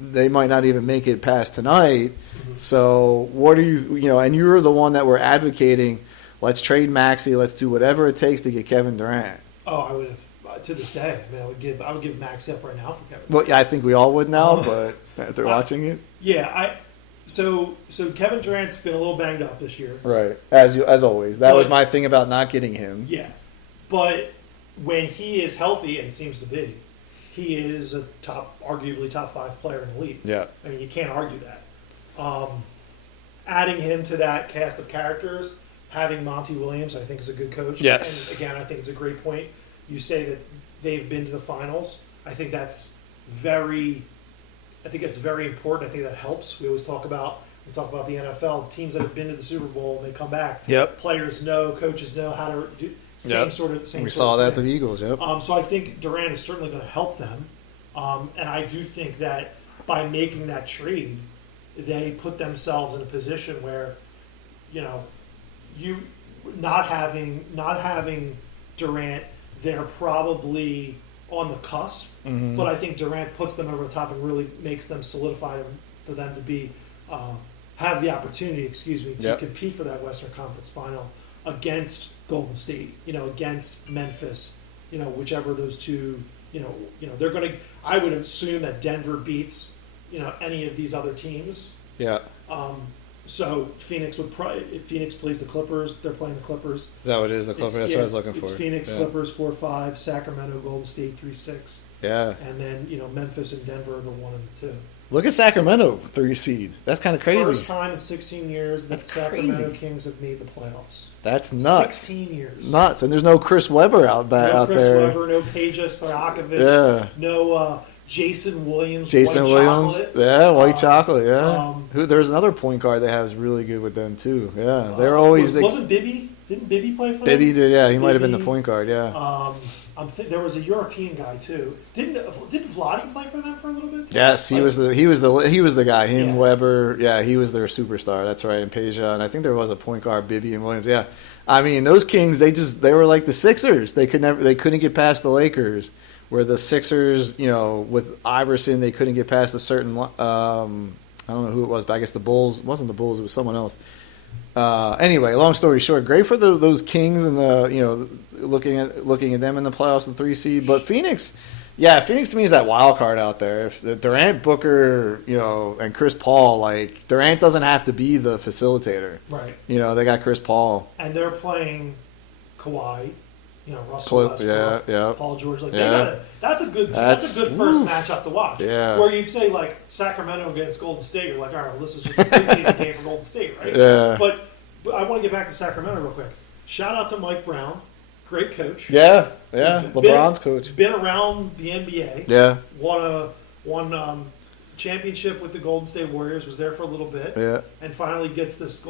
they might not even make it past tonight. So what are you and you're the one that were advocating, let's trade Maxey, let's do whatever it takes to get Kevin Durant. Oh, I would have to this day. I mean, I would give Maxey up right now for Kevin. Well, yeah, I think we all would now, but after watching it, yeah, So Kevin Durant's been a little banged up this year, right? As always, that was my thing about not getting him. Yeah, but when he is healthy and seems to be, he is a arguably top 5 player in the league. Yeah, I mean you can't argue that. Adding him to that cast of characters, having Monty Williams, I think is a good coach. Yes. And again, I think it's a great point. You say that they've been to the finals. I think that's very important. I think that helps. We talk about the NFL teams that have been to the Super Bowl and they come back. Yep. Players know, coaches know how to do same sort of. We saw that with the Eagles. Yep. So I think Durant is certainly going to help them, and I do think that by making that trade, they put themselves in a position where, you not having Durant, they're probably on the cusp. Mm-hmm. But I think Durant puts them over the top and really makes them solidify them for them to be have the opportunity, to compete for that Western Conference Final against Golden State, against Memphis, whichever those two, they're going to. I would assume that Denver beats any of these other teams. Yeah. So Phoenix if Phoenix plays the Clippers, they're playing the Clippers. Is that what it is? The Clippers. That's what I was looking for. It's Phoenix, Clippers 4-5, Sacramento, Golden State 3-6. Yeah. And then Memphis and Denver are the 1 and the 2. Look at Sacramento 3 seed. That's kind of crazy. First time in 16 years that That's Sacramento crazy. Kings have made the playoffs. That's nuts. 16 years. Nuts. And there's no Chris Webber out there. No Chris Webber, no Peja Stojakovic, no Jason Williams. Jason White Williams. Chocolate. Yeah, White Chocolate, yeah. There's another point guard they have is really good with them, too. Yeah. They're always... Wasn't Bibby? Didn't Bibby play for them? Bibby did, yeah. He might have been the point guard, yeah. There was a European guy too. Didn't Vlade play for them for a little bit? Too? Yes, he was the guy. Him, Yeah. Weber, yeah, he was their superstar. That's right, and Peja, and I think there was a point guard, Bibby and Williams. Yeah, I mean those Kings, they were like the Sixers. They couldn't get past the Lakers. Where the Sixers, with Iverson, they couldn't get past a certain. I don't know who it was, but I guess the Bulls. It wasn't the Bulls. It was someone else. Anyway, long story short, great for those Kings and looking at them in the playoffs, the 3 seed. But Phoenix to me is that wild card out there. If the Durant, Booker, and Chris Paul, like Durant doesn't have to be the facilitator. Right. They got Chris Paul. And they're playing Kawhi, Russell Westbrook, Paul George. That's a good first matchup to watch. Yeah. Where you'd say like Sacramento against Golden State, you're like, all right, well, this is just a preseason game for Golden State, right? Yeah. But I want to get back to Sacramento real quick. Shout out to Mike Brown, great coach. Yeah. LeBron's coach. Been around the NBA. Yeah. Won championship with the Golden State Warriors. Was there for a little bit. Yeah. And finally gets this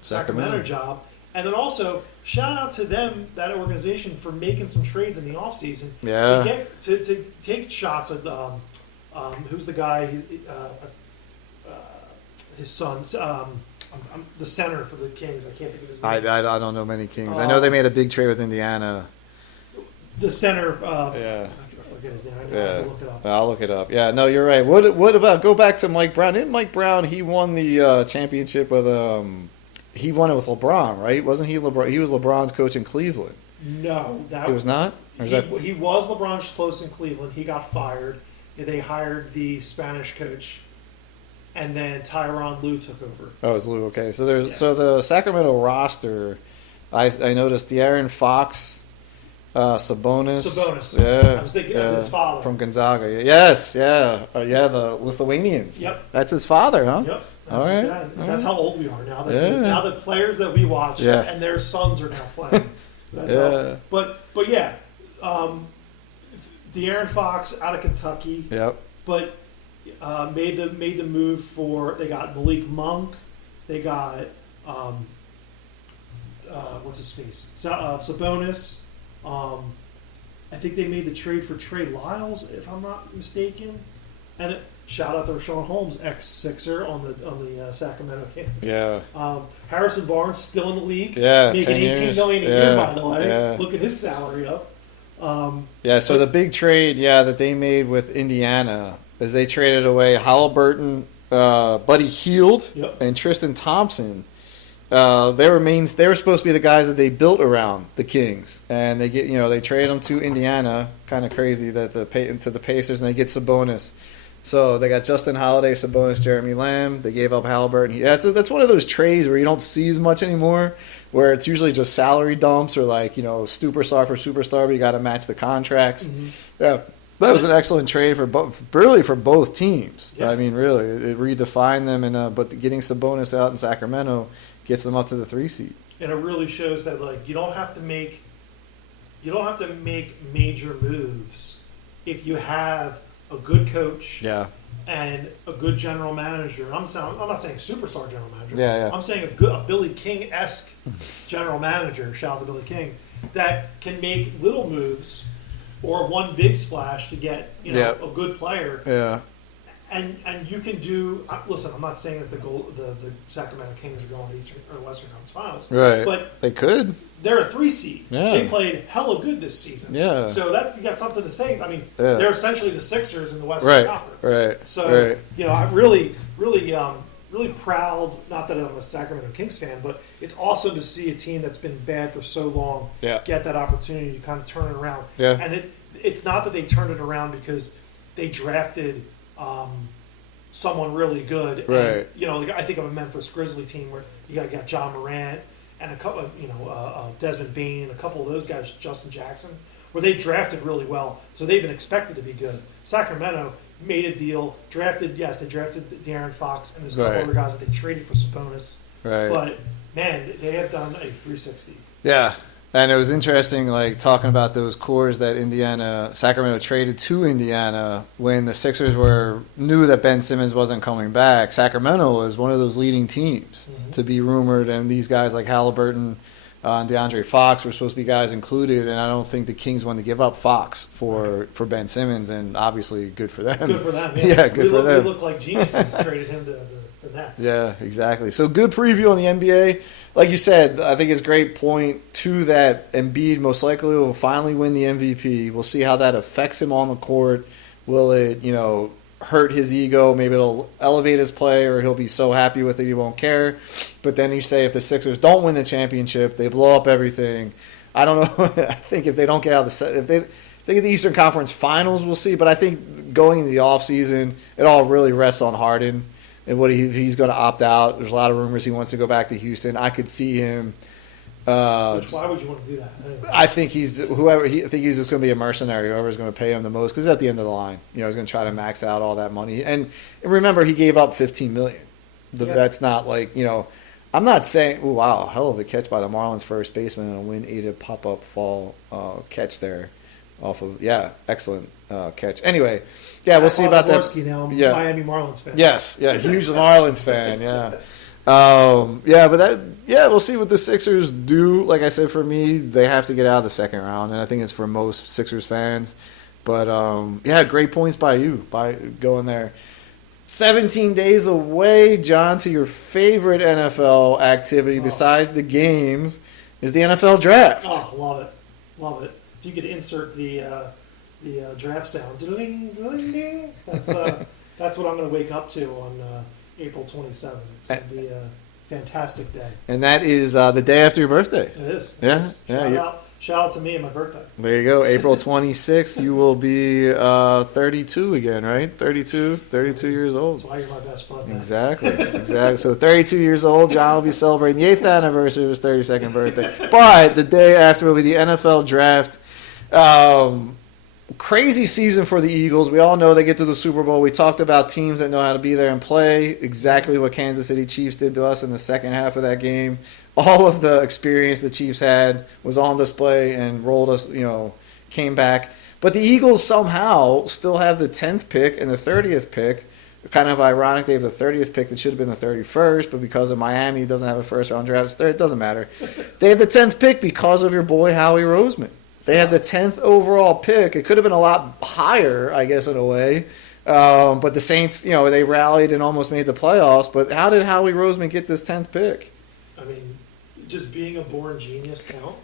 Sacramento job. And then also, shout out to them, that organization, for making some trades in the offseason. Yeah. To take shots at who's the guy, his son, the center for the Kings. I can't think of his name. I don't know many Kings. I know they made a big trade with Indiana. The center. Yeah. I forget his name. I have to look it up. I'll look it up. Yeah, no, you're right. What about, go back to Mike Brown? Didn't Mike Brown, he won the championship with he won it with LeBron, right? Wasn't he LeBron? He was LeBron's coach in Cleveland. No, He was not? He was LeBron's close in Cleveland. He got fired. They hired the Spanish coach, and then Tyronn Lue took over. Oh, it was Lou. Okay, so the Sacramento roster, I noticed De'Aaron Fox, Sabonis. I was thinking of his father. From Gonzaga. Yes, yeah. The Lithuanians. Yep. That's his father, huh? Yep. That's his dad. That's how old we are now. Now the players that we watch and their sons are now playing. That's how, but yeah, De'Aaron Fox out of Kentucky. Yep. But made the move for, they got Malik Monk, they got what's his face, Sabonis. I think they made the trade for Trey Lyles, if I'm not mistaken. And shout out to Rashawn Holmes, ex-Sixer on the Sacramento Kings. Yeah. Harrison Barnes still in the league. Yeah, making $18 million a year, by the way. Yeah. Look at his salary up. So the big trade, that they made with Indiana is they traded away Halliburton, Buddy Hield, and Tristan Thompson. They were supposed to be the guys that they built around the Kings, and they traded them to Indiana. Kind of crazy that to the Pacers, and they get Sabonis. So they got Justin Holiday, Sabonis, Jeremy Lamb. They gave up Halliburton. That's one of those trades where you don't see as much anymore, where it's usually just salary dumps or superstar for superstar, but you got to match the contracts. Mm-hmm. Yeah, that was an excellent trade for both teams. Yeah. I mean, really, it redefined them, but getting Sabonis out in Sacramento gets them up to the 3 seed. And it really shows that you don't have to make major moves if you have a good coach and a good general manager. I'm not saying superstar general manager. Yeah. I'm saying a Billy King-esque general manager, shout out to Billy King, that can make little moves or one big splash to get a good player. Yeah. And you can do. Listen, I'm not saying that the Sacramento Kings are going to Eastern or Western Conference Finals, right? But they could. They're a 3 seed. Yeah. They played hella good this season. Yeah. So you got something to say. I mean, they're essentially the Sixers in the Western Conference. Right. So I'm really proud. Not that I'm a Sacramento Kings fan, but it's awesome to see a team that's been bad for so long get that opportunity to kind of turn it around. Yeah. And it's not that they turned it around because they drafted someone really good. Right. And, I think of a Memphis Grizzly team where you got John Morant and a couple of, Desmond Bain and a couple of those guys, Justin Jackson, where they drafted really well. So they've been expected to be good. Sacramento made a deal, they drafted De'Aaron Fox, and there's a couple other guys that they traded for Sabonis. Right. But, man, they have done a 360. Yeah. And it was interesting, talking about those cores that Sacramento traded to Indiana when the Sixers knew that Ben Simmons wasn't coming back. Sacramento was one of those leading teams to be rumored, and these guys like Halliburton and DeAndre Fox were supposed to be guys included, and I don't think the Kings wanted to give up Fox for Ben Simmons, and obviously good for them. Good for them, yeah. Yeah, good for them. We look like geniuses traded him to the Nets. Yeah, exactly. So good preview on the NBA. Like you said, I think it's a great point to that. Embiid most likely will finally win the MVP. We'll see how that affects him on the court. Will it, hurt his ego? Maybe it'll elevate his play, or he'll be so happy with it he won't care. But then you say if the Sixers don't win the championship, they blow up everything. I don't know. I think if they don't get out of if they get the Eastern Conference Finals, we'll see. But I think going into the offseason, it all really rests on Harden. And he's going to opt out. There's a lot of rumors he wants to go back to Houston. I could see him. Why would you want to do that? I think he's just going to be a mercenary. Whoever's going to pay him the most, because at the end of the line, he's going to try to max out all that money. And remember, he gave up $15 million. That's not I'm not saying. Oh wow, hell of a catch by the Marlins first baseman and a wind-aided pop-up fall catch there. Off of excellent catch. Anyway, we'll see about that. Kwasiborski now, Miami Marlins fan. Yes, huge Marlins fan. But we'll see what the Sixers do. Like I said, for me, they have to get out of the second round, and I think it's for most Sixers fans. But great points by you by going there. 17 days away, John, to your favorite NFL activity besides the games is the NFL draft. Oh, love it. If you could insert the draft sound, ding, ding, ding. That's what I'm going to wake up to on April 27th. It's going to be a fantastic day. And that is the day after your birthday. It is. Shout out to me and my birthday. There you go. April 26th, you will be 32 again, right? 32 years old. That's why you're my best bud, man. Exactly. So 32 years old, John will be celebrating the 8th anniversary of his 32nd birthday. But the day after will be the NFL draft. Crazy season for the Eagles. We all know they get to the Super Bowl. We talked about teams that know how to be there and play. Exactly what Kansas City Chiefs did to us in the second half of that game. All of the experience the Chiefs had was on display and rolled us, came back. But the Eagles somehow still have the 10th pick and the 30th pick. Kind of ironic, they have the 30th pick that should have been the 31st, but because of Miami doesn't have a first-round draft, it doesn't matter. They have the 10th pick because of your boy Howie Roseman. They had the 10th overall pick. It could have been a lot higher, I guess, in a way. But the Saints, they rallied and almost made the playoffs. But how did Howie Roseman get this 10th pick? I mean, just being a born genius count.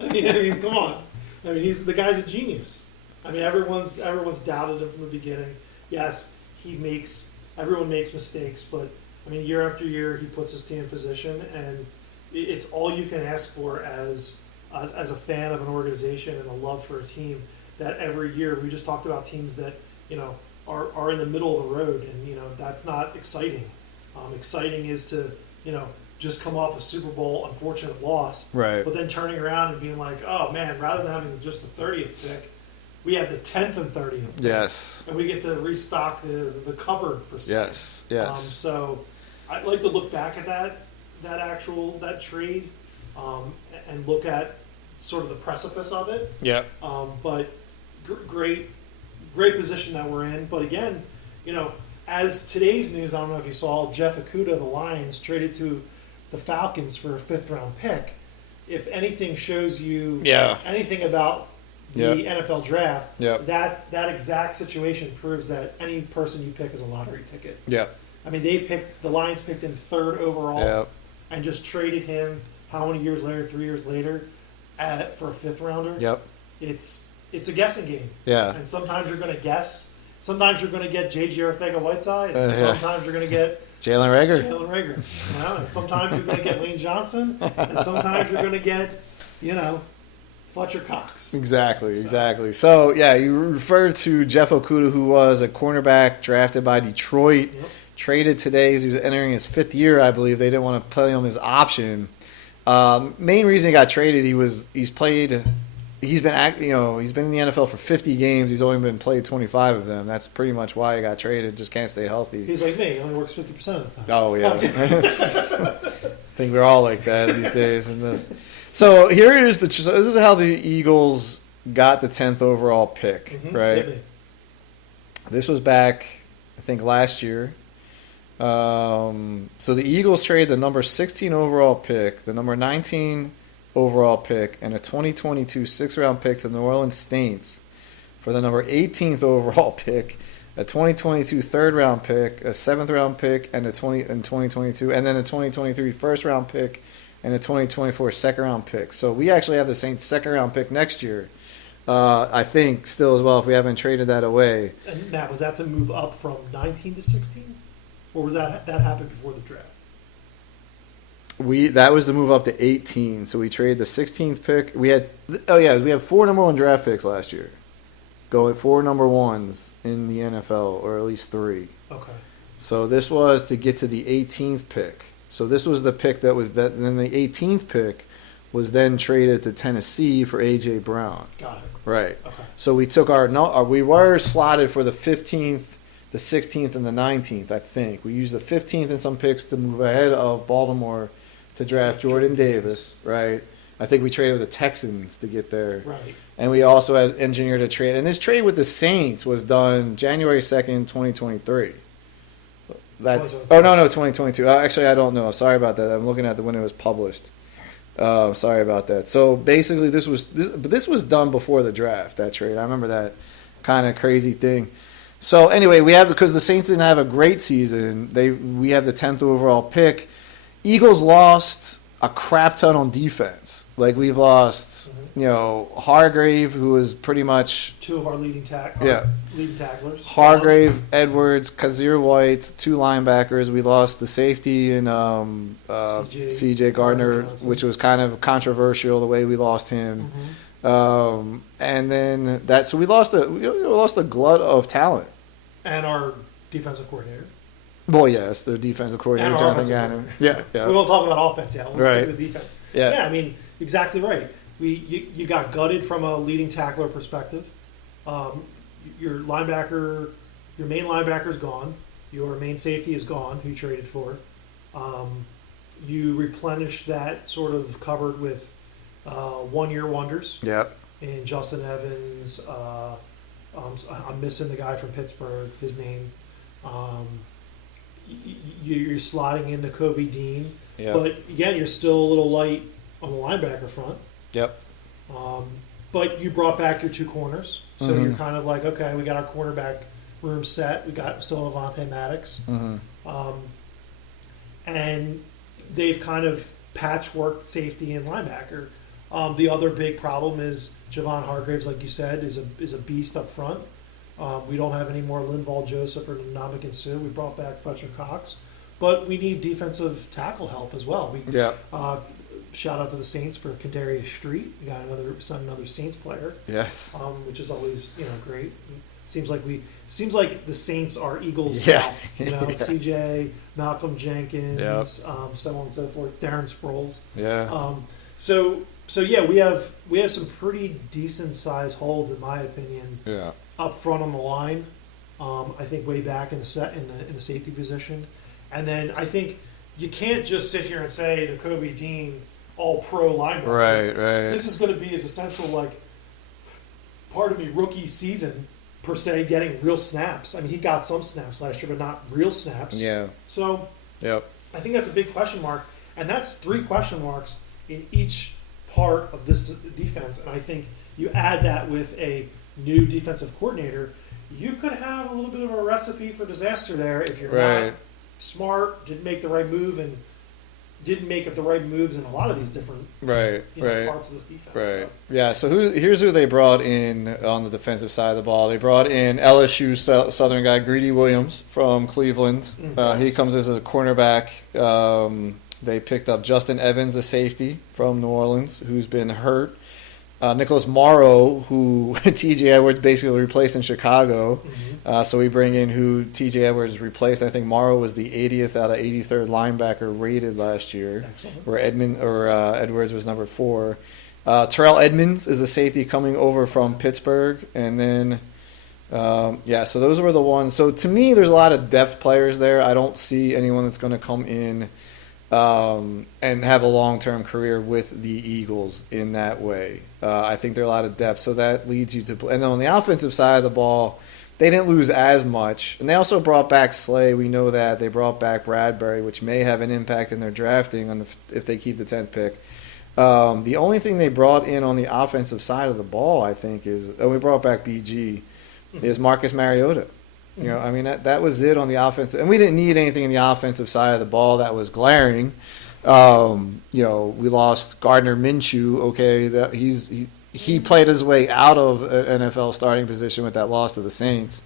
I mean, come on. I mean, the guy's a genius. I mean, everyone's doubted him from the beginning. Yes, everyone makes mistakes, but I mean, year after year, he puts his team in position, and it's all you can ask for as a fan of an organization and a love for a team. That every year we just talked about teams that are in the middle of the road, and that's not exciting. Exciting is to just come off a Super Bowl unfortunate loss, right? But then turning around and being like, oh man, rather than having just the 30th pick, we have the 10th and 30th pick. Yes. And we get to restock the cupboard per se. Yes. So I'd like to look back at that trade and look at sort of the precipice of it. Yeah. But great position that we're in. But again, as today's news, I don't know if you saw, Jeff Okudah of the Lions traded to the Falcons for a 5th-round pick. If anything shows you anything about the NFL draft, that exact situation proves that any person you pick is a lottery ticket. Yeah. I mean, the Lions picked him 3rd overall and just traded him how many years later, 3 years later, for a 5th rounder. Yep. It's a guessing game. Yeah. And sometimes you're going to guess. Sometimes you're going to get J.J. Arcega-Whiteside. And sometimes you're going to get Jalen Reagor. And sometimes you're going to get Lane Johnson. And sometimes you're going to get, Fletcher Cox. Exactly. So, you referred to Jeff Okudah, who was a cornerback drafted by Detroit, traded today. He was entering his 5th year, I believe. They didn't want to play him his option. Main reason he got traded, he's been in the NFL for 50 games. He's only been played 25 of them. That's pretty much why he got traded. Just can't stay healthy. He's like me. He only works 50% of the time. Oh yeah. I think we're all like that these days. So here it is. This is how the Eagles got the 10th overall pick, right? Maybe. This was back, I think, last year. So the Eagles traded the number 16 overall pick, the number 19 overall pick, and a 2022 6th-round pick to the New Orleans Saints for the number 18th overall pick, a 2022 3rd-round pick, a 7th-round pick, and in 2022, and then a 2023 1st-round pick and a 2024 2nd-round pick. So we actually have the Saints' 2nd-round pick next year, I think, still as well, if we haven't traded that away. And Matt, was that to move up from 19 to 16? Or was that happened before the draft? That was the move up to 18. So we traded the 16th pick. We had 4 number 1 draft picks last year. Going 4 number 1s in the NFL, or at least 3. Okay. So this was to get to the 18th pick. So this was the pick that was that. And then the 18th pick was then traded to Tennessee for A.J. Brown. Got it. Right. Okay. So we took we were slotted for the 15th, the 16th, and the 19th, I think. We used the 15th and some picks to move ahead of Baltimore to draft Jordan Davis, right? I think we traded with the Texans to get there. Right. And we also had engineered a trade. And this trade with the Saints was done January 2nd, 2023. That's 2022. Actually, I don't know. Sorry about that. I'm looking at when it was published. Sorry about that. So basically, this was done before the draft, that trade. I remember that kind of crazy thing. So anyway, because the Saints didn't have a great season, we have the 10th overall pick. Eagles lost a crap ton on defense. Like, we've lost, Hargrave, who was pretty much 2 of our leading tacklers. Hargrave, Edwards, Kazir White, 2 linebackers. We lost the safety and C.J. Gardner, which was kind of controversial the way we lost him. And then so we lost a glut of talent. And our defensive coordinator. Well, yes, their defensive coordinator, Jonathan Gannon. Yeah. We won't talk about offense yet. Let's stick to the defense. Yeah, I mean, exactly right. You got gutted from a leading tackler perspective. Your linebacker, your main linebacker is gone. Your main safety is gone, who you traded for. You replenished that sort of cupboard with 1-year wonders. Yep. And Justin Evans. I'm missing the guy from Pittsburgh. His name. You're slotting into Kobe Dean. Yep. But again, you're still a little light on the linebacker front. Yep. But you brought back your 2 corners. So Mm-hmm. you're kind of like, okay, we got our cornerback room set. We got still Avonte Maddox. Mm-hmm. And they've kind of patchworked safety and linebacker. The other big problem is Javon Hargraves, like you said, is a beast up front. We don't have any more Linval Joseph or Ndamukong Suh. We brought back Fletcher Cox. But we need defensive tackle help as well. Shout out to the Saints for Kadarius Street. We got another Saints player. Yes. Which is always great. Seems like the Saints are Eagles. Yeah. South, CJ, Malcolm Jenkins, Yep. so on and so forth. Darren Sproles. Yeah. So yeah, we have some pretty decent sized holds in my opinion. Yeah. Up front on the line. I think way back in the safety position, and then I think you can't just sit here and say to Kobe Dean, all pro linebacker. Right. This is going to be his essential rookie season per se, getting real snaps. I mean, he got some snaps last year, but not real snaps. Yeah. So Yep. I think that's a big question mark, and that's 3 question marks in each part of this defense. And I think you add that with a new defensive coordinator, you could have a little bit of a recipe for disaster there if you're not smart, didn't make the right move, and didn't make the right moves in a lot of these different parts of this defense. Right. So. Yeah. So here's who they brought in on the defensive side of the ball. They brought in LSU Southern guy Greedy Williams from Cleveland. Yes. He comes as a cornerback. They picked up Justin Evans, the safety from New Orleans, who's been hurt. Nicholas Morrow, who T.J. Edwards basically replaced in Chicago. Mm-hmm. So we bring in who T.J. Edwards replaced. I think Morrow was the 80th out of 83rd linebacker rated last year. Excellent. Where Edwards was number 4. Terrell Edmonds is a safety coming over from Pittsburgh. And then, so those were the ones. So to me, there's a lot of depth players there. I don't see anyone that's going to come in and have a long-term career with the Eagles in that way. I think there are a lot of depth, so that leads you to play. And then on the offensive side of the ball, they didn't lose as much. And they also brought back Slay. We know that. They brought back Bradbury, which may have an impact in their drafting if they keep the 10th pick. The only thing they brought in on the offensive side of the ball, I think, we brought back BG, is Marcus Mariota. I mean, that was it on the offensive. And we didn't need anything in the offensive side of the ball that was glaring. We lost Gardner Minshew. Okay, that he played his way out of an NFL starting position with that loss to the Saints,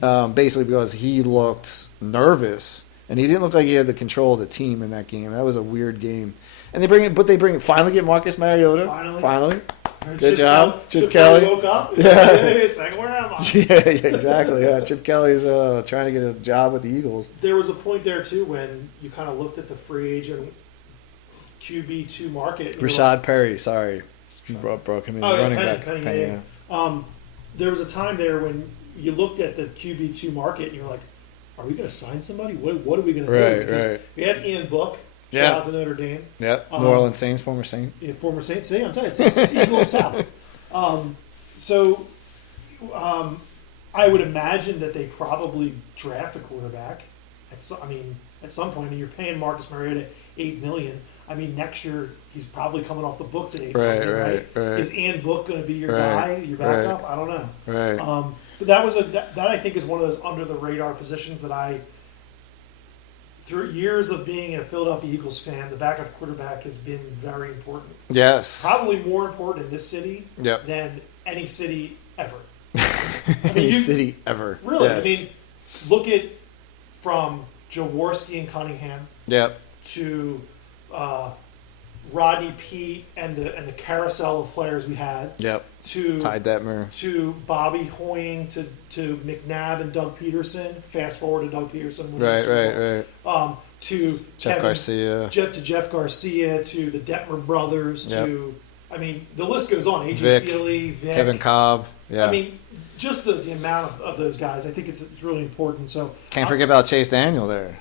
basically because he looked nervous and he didn't look like he had the control of the team in that game. That was a weird game. And they finally get Marcus Mariota. Finally. Good job, Chip Kelly. Woke up. Yeah. It's like, where am I? Yeah, exactly. Yeah, Chip Kelly's trying to get a job with the Eagles. There was a point there too when you kind of looked at the free agent QB2 market. Rashad Perry, sorry, you broke him in. Running back. Penny. There was a time there when you looked at the QB2 market and you're like, are we going to sign somebody? What are we going to do? Because we have Ian Book. Shout out to Notre Dame. Yeah, New Orleans Saints, former Saint. Yeah, former Saint. See, I'm telling you, it's Eagles South. I would imagine that they probably draft a quarterback. At some point, I mean, you're paying Marcus Mariota $8 million. I mean, next year he's probably coming off the books at $8 million, right? Is Ian Book going to be your guy, your backup? I don't know. Right. But that I think is one of those under the radar positions that through years of being a Philadelphia Eagles fan, the backup quarterback has been very important. Yes. Probably more important in this city than any city ever. City ever. Really? Yes. I mean, look at from Jaworski and Cunningham to Rodney Peete and the carousel of players we had. To Ty Detmer. To Bobby Hoying to McNabb and Doug Peterson. Fast forward to Doug Peterson. Right. To Jeff Garcia. Jeff Garcia, to the Detmer brothers, to I mean, the list goes on. A.J. Vic, Feely, Vic. Kevin Cobb. Yeah. I mean, just the amount of those guys, I think it's really important. So Can't forget about Chase Daniel there.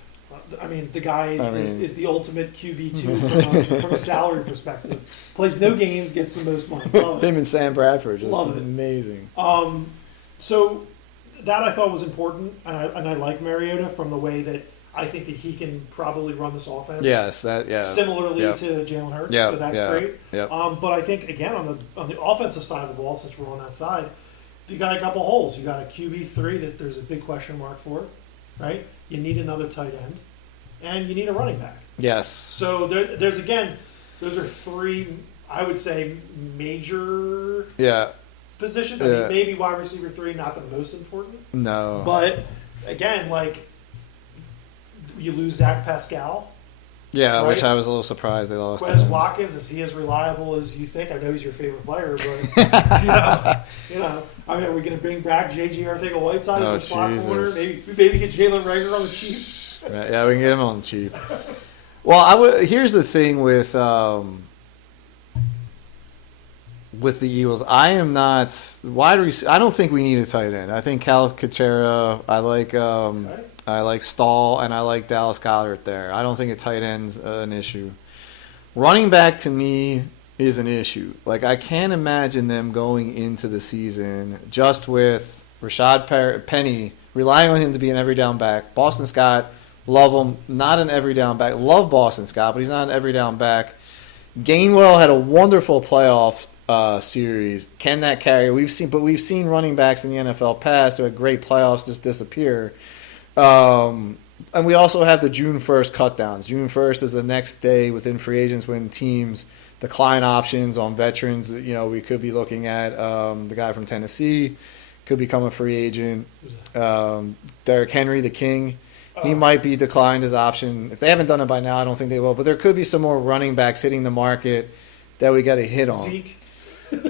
I mean, the guy is the ultimate QB2 from a salary perspective. Plays no games, gets the most money. Love it. Him and Sam Bradford, just Love it. amazing. So that I thought was important, and I like Mariota from the way that I think that he can probably run this offense. Yes, Similarly to Jalen Hurts, so that's great. Yep. But I think again on the offensive side of the ball, since we're on that side, you got a couple holes. You got a QB3 that there's a big question mark for, right? You need another tight end, and you need a running back. Yes. So those are three, I would say, major positions. I mean, maybe wide receiver 3, not the most important. No. But again, like, you lose Zach Pascal. Yeah, right? which I was a little surprised they lost. Quez Watkins, is he as reliable as you think? I know he's your favorite player, but you know, I mean, are we going to bring back J.J. Arthur-Whiteside as our slot corner? Maybe get Jalen Rager on the cheap. Right, yeah, we can get him on the cheap. Well, here's the thing with the Eagles. I am not wide receiver. I don't think we need a tight end. I think Cal Katera. I like Stahl, and I like Dallas Goedert there. I don't think a tight end's an issue. Running back, to me, is an issue. Like, I can't imagine them going into the season just with Rashad Penny, relying on him to be an every down back. Boston Scott, love him, not an every down back. Love Boston Scott, but he's not an every down back. Gainwell had a wonderful playoff series. Can that carry? We've seen running backs in the NFL past who had great playoffs just disappear. And we also have the June 1st cutdowns. June 1st is the next day within free agents when teams decline options on veterans. You know, we could be looking at the guy from Tennessee could become a free agent. Derrick Henry, the King, he might be declined his option. If they haven't done it by now, I don't think they will. But there could be some more running backs hitting the market that we got to hit on.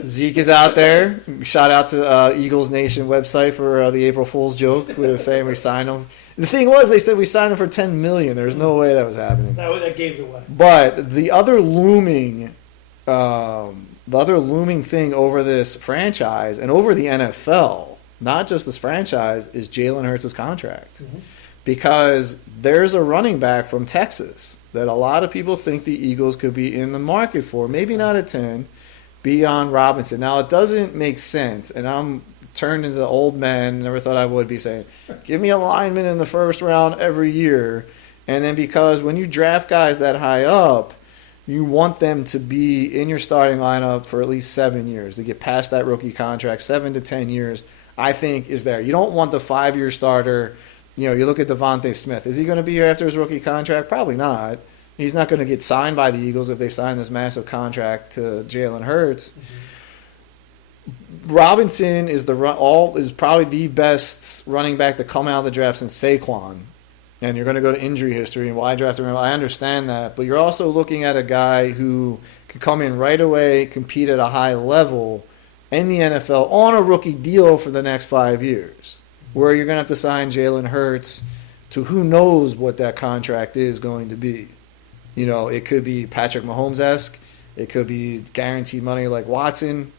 Zeke is out there. Shout out to Eagles Nation website for the April Fool's joke with saying we signed him. The thing was, they said we signed him for $10 million. There's no way that was happening. That gave it away. But the other looming thing over this franchise and over the NFL, not just this franchise, is Jalen Hurts' contract. Mm-hmm. Because there's a running back from Texas that a lot of people think the Eagles could be in the market for. Maybe not at 10. Bijan Robinson. Now, it doesn't make sense, and I'm turned into the old man, never thought I would be saying, give me a lineman in the first round every year. And then because when you draft guys that high up, you want them to be in your starting lineup for at least 7 years to get past that rookie contract. 7 to 10 years, I think, is there. You don't want the 5-year starter. You know, you look at Devontae Smith. Is he going to be here after his rookie contract? Probably not. He's not going to get signed by the Eagles if they sign this massive contract to Jalen Hurts. Mm-hmm. Robinson is probably the best running back to come out of the draft since Saquon. And you're going to go to injury history and why draft him. I understand that. But you're also looking at a guy who could come in right away, compete at a high level in the NFL on a rookie deal for the next 5 years. Where you're going to have to sign Jalen Hurts to who knows what that contract is going to be. You know, it could be Patrick Mahomes-esque. It could be guaranteed money like Watson.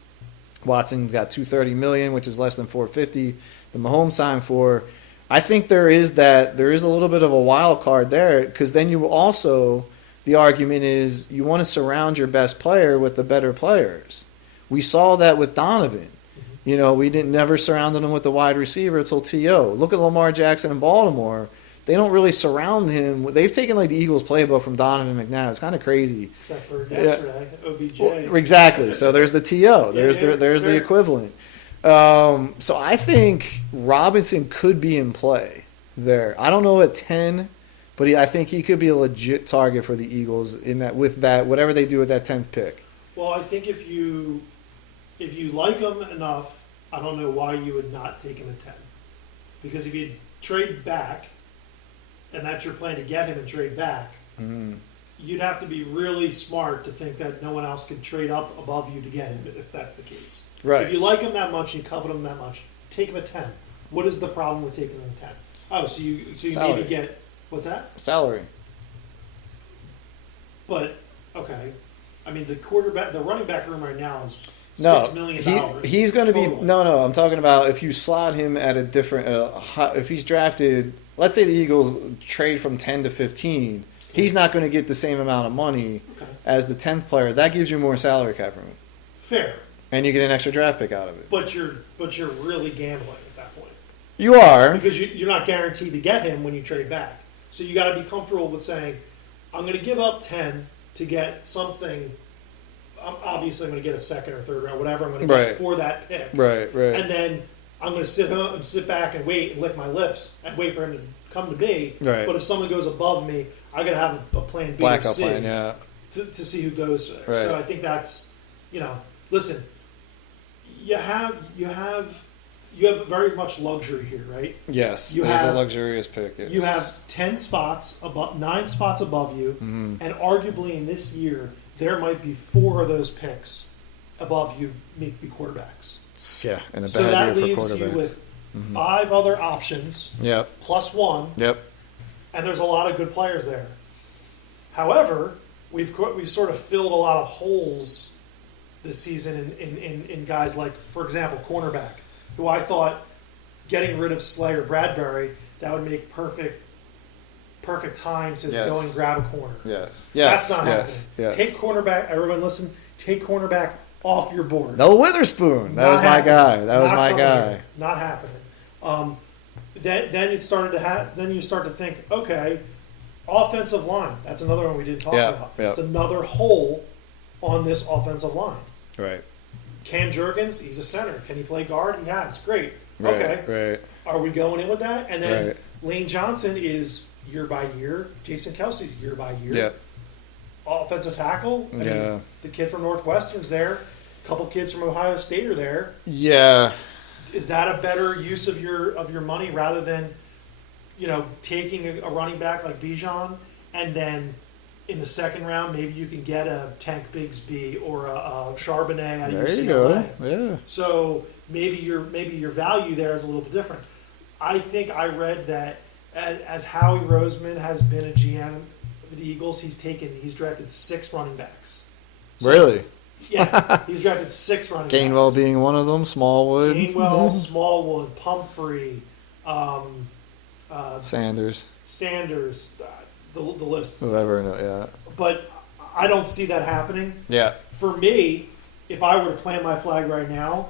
Watson's got $230 million, which is less than $450. The Mahomes signed for. I think there is a little bit of a wild card there because then you also, the argument is you want to surround your best player with the better players. We saw that with Donovan. You know, we never surrounded him with the wide receiver until T.O. Look at Lamar Jackson in Baltimore. They don't really surround him. They've taken like the Eagles playbook from Donovan McNabb. It's kind of crazy. Except for yesterday, OBJ. Well, exactly. So there's the TO. There's the equivalent. So I think Robinson could be in play there. I don't know at 10, but I think he could be a legit target for the Eagles in that whatever they do with that 10th pick. Well, I think if you like him enough, I don't know why you would not take him at 10. Because if you trade back, and that's your plan to get him and trade back, you'd have to be really smart to think that no one else could trade up above you to get him if that's the case. Right. If you like him that much and you covet him that much, take him at 10. What is the problem with taking him at 10? Oh, so you maybe get, what's that? Salary. But, okay. I mean, the running back room right now is No, $6 million. he's going to be total. no. I'm talking about if you slot him at a different. If he's drafted, let's say the Eagles trade from 10 to 15, he's not going to get the same amount of money as the 10th player. That gives you more salary cap room. Fair. And you get an extra draft pick out of it. But you're really gambling at that point. You are. Because you're not guaranteed to get him when you trade back. So you got to be comfortable with saying, I'm going to give up 10 to get something. Obviously, I'm going to get a second or third round, whatever I'm going to get for that pick. Right. And then I'm going to sit back and wait and lick my lips and wait for him to come to me. Right. But if someone goes above me, I got to have a plan B Blackout or C plan, yeah. to see who goes there. Right. So I think that's, listen, you have very much luxury here, right? Yes, You there's have- a luxurious pick. Yes. You have 9 spots above you, Mm-hmm. and arguably in this year there might be 4 of those picks above you make be quarterbacks. Yeah, in a bad So that year leaves for you quarterbacks. with 5 other options Yep. plus 1, Yep. and there's a lot of good players there. However, we've sort of filled a lot of holes this season in guys like, for example, cornerback, who I thought getting rid of Slay or Bradbury, that would make perfect time to Yes. go and grab a corner. Yes. That's not Yes. happening. Yes. Take cornerback. Everyone, listen. Take cornerback off your board. No Witherspoon. That Not was my happening. guy. That was Not my coming guy. here. Not happening. Then it started to Then you start to think, okay, offensive line. That's another one we didn't talk about. Yeah. It's another hole on this offensive line. Right. Cam Jurgens, he's a center. Can he play guard? He has. Great. Right. Okay. Right. Are we going in with that? And then Right. Lane Johnson is year by year. Jason Kelsey's year by year. Yeah. Offensive tackle. I Yeah. mean, the kid from Northwestern's there. A couple kids from Ohio State are there. Yeah. Is that a better use of your money rather than, taking a running back like Bijan and then in the second round maybe you can get a Tank Bigsby or a Charbonnet out of There you UCLA. go. Yeah. So maybe your value there is a little bit different. I think I read that as Howie Roseman has been a GM of the Eagles, he's drafted 6 running backs. So, Really? Yeah, he's drafted 6 running Gainwell backs. being one of them. Smallwood. Gainwell, Smallwood, Pumphrey, Sanders. Sanders, the list. Whoever. Yeah. But I don't see that happening. Yeah. For me, if I were to plant my flag right now,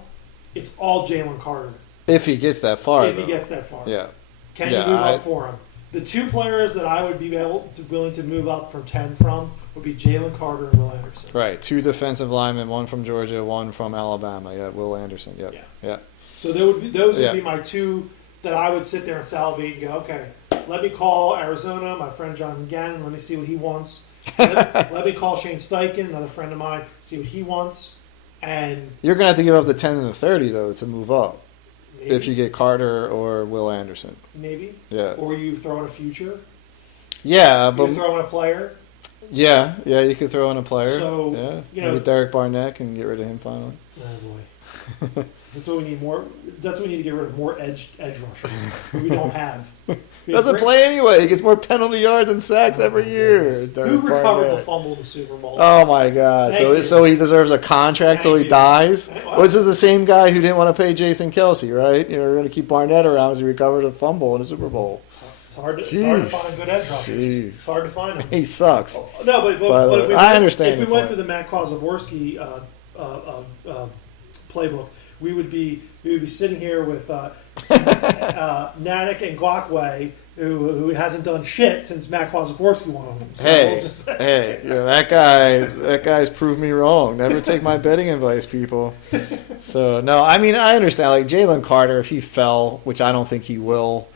it's all Jalen Carter. If he gets that far. If he though. gets that far. Yeah. Can Yeah, you move up for him? The 2 players that I would be willing to move up from 10 from would be Jalen Carter and Will Anderson. Right. 2 defensive linemen, one from Georgia, one from Alabama. Yeah. Will Anderson. Yep. Yeah. So those would be my 2 that I would sit there and salivate and go, okay, let me call Arizona, my friend John Gannon, let me see what he wants. Let me call Shane Steichen, another friend of mine, see what he wants. And You're gonna have to give up the 10 and the 30 though to move up. maybe, If you get Carter or Will Anderson. maybe, Yeah. or you throw in a future, Yeah, you but throw in a player. yeah, you could throw in a player. So, yeah, maybe Derek Barnett and get rid of him finally. Oh boy, that's what we need more. That's what we need to get rid of more edge rushers. We don't have. We have Doesn't great- play anyway. He gets more penalty yards and sacks Oh, every my year. goodness. Derek Who recovered Barnett. the fumble in the Super Bowl? Oh my God! Thank you. So he deserves a contract till he Thank you. dies. What? Well, this is the same guy who didn't want to pay Jason Kelsey, right? We're going to keep Barnett around as he recovered a fumble in the Super Bowl. It's hard to Jeez. find good edge rushers. Jeez. It's hard to find them. He sucks. No, By the but if way, we I went, understand if we your went point. to the Matt Kwasiborski playbook, we would be sitting here with Nanick and Guakwe, who hasn't done shit since Matt Kwasiborski won on him. So Hey, we'll just that guy's proved me wrong. Never take my betting advice, people. So no, I mean I understand. Like Jalen Carter, if he fell, which I don't think he will,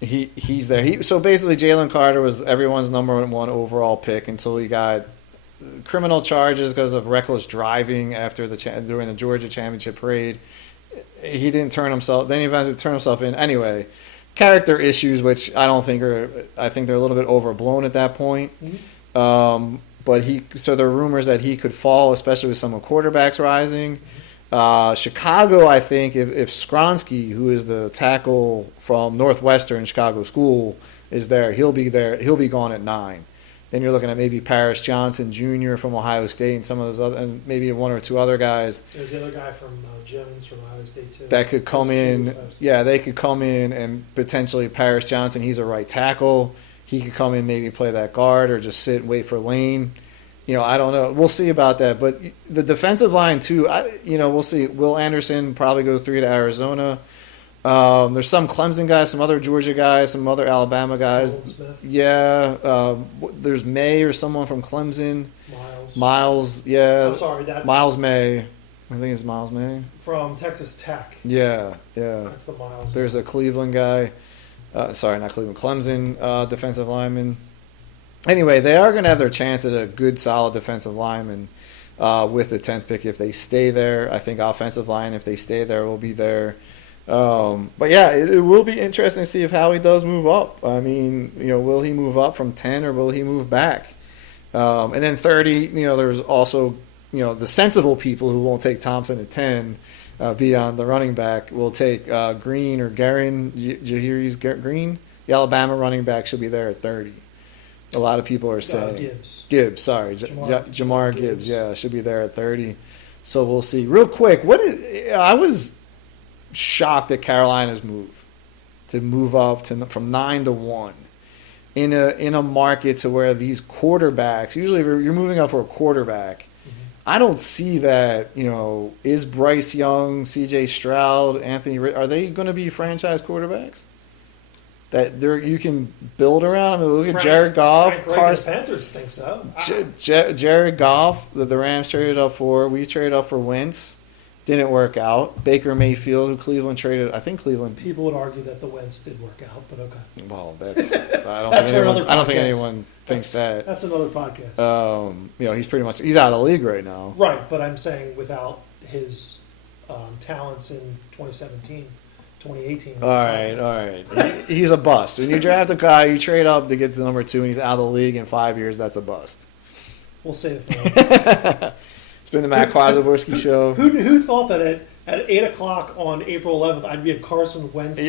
he's there. So basically, Jalen Carter was everyone's number 1 overall pick until he got criminal charges because of reckless driving after during the Georgia championship parade. He didn't turn himself. Then he eventually turned himself in anyway. Character issues, which I don't think I think they're a little bit overblown at that point. Mm-hmm. But so there are rumors that he could fall, especially with some quarterbacks rising. Chicago, I think, if Skronsky, who is the tackle from Northwestern Chicago School, is there, he'll be there. He'll be gone at 9. Then you're looking at maybe Paris Johnson Jr. from Ohio State and some of those other, and maybe one or two other guys. There's the other guy from Jones from Ohio State too. That could come in. Yeah, they could come in and potentially Paris Johnson. He's a right tackle. He could come in, maybe play that guard or just sit and wait for Lane. I don't know. We'll see about that. But the defensive line too. We'll see. Will Anderson probably go 3 to Arizona. There's some Clemson guys, some other Georgia guys, some other Alabama guys. Smith. Yeah. There's May or someone from Clemson. Miles. Yeah. I'm sorry. That's Miles May. I think it's Miles May. From Texas Tech. Yeah. That's the Miles. There's a Cleveland guy. Sorry, not Cleveland. Clemson defensive lineman. Anyway, they are going to have their chance at a good, solid defensive lineman with the 10th pick if they stay there. I think offensive line, if they stay there, will be there. But yeah, it will be interesting to see if Howie does move up. I mean, will he move up from 10 or will he move back? And then 30, there's also, the sensible people who won't take Thompson at 10 beyond the running back will take Green or Guerin, Jahiri's Green. The Alabama running back should be there at 30. A lot of people are saying Gibbs, sorry, Jamar Gibbs, yeah, should be there at 30. So we'll see. Real quick, I was shocked at Carolina's move up from 9 to 1 in a market to where these quarterbacks, usually if you're moving up for a quarterback, I don't see that. Is Bryce Young, C.J. Stroud, Anthony, are they going to be franchise quarterbacks that you can build around? I mean, look at Jared Goff. The Panthers think so. Jared Goff, the Rams traded up for. We traded up for Wentz. Didn't work out. Baker Mayfield, who Cleveland traded. I think Cleveland. People would argue that the Wentz did work out, but okay. Well, I don't think anyone thinks that. That's another podcast. He's out of the league right now. Right, but I'm saying without his talents in 2017, 2018. All right. He's a bust. When you draft a guy, you trade up to get to number 2, and he's out of the league in 5 years. That's a bust. We'll save it for later. It's been the Matt Kwasiborski show. Who thought that at 8 o'clock on April 11th I'd be a Carson Wentz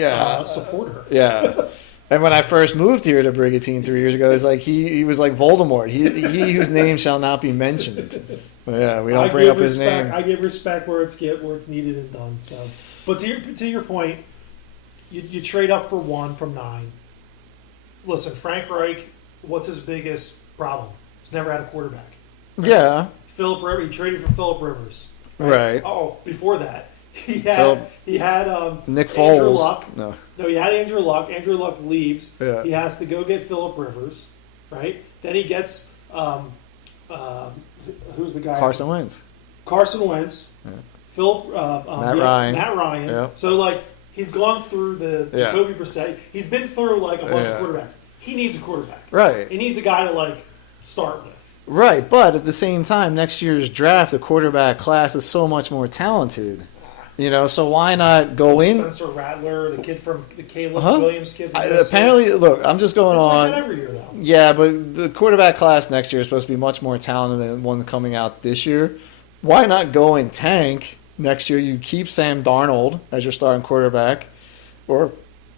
supporter? Yeah. And when I first moved here to Brigantine 3 years ago, it was like he was like Voldemort. He whose name shall not be mentioned. But yeah, we don't bring up his name. I give respect where it's needed and done. So, but to your point, you trade up for 1 from 9. Listen, Frank Reich, what's his biggest problem? He's never had a quarterback. Right? Yeah. Philip Rivers. He traded for Philip Rivers. Right. Oh, before that, he had Nick Foles. Andrew Luck. No, he had Andrew Luck. Andrew Luck leaves. Yeah. He has to go get Philip Rivers, right? Then he gets who's the guy? Carson Wentz. Yeah. Matt Ryan. Yeah. So he's gone through the Jacoby Brissett. He's been through a bunch of quarterbacks. He needs a quarterback. Right. He needs a guy to start with. Right, but at the same time, next year's draft, the quarterback class is so much more talented. So why not go in? Spencer Rattler, the kid from the Caleb Williams kid. From apparently, look, I'm just going on. Like that every year, though. Yeah, but the quarterback class next year is supposed to be much more talented than the one coming out this year. Why not go and tank next year? You keep Sam Darnold as your starting quarterback, or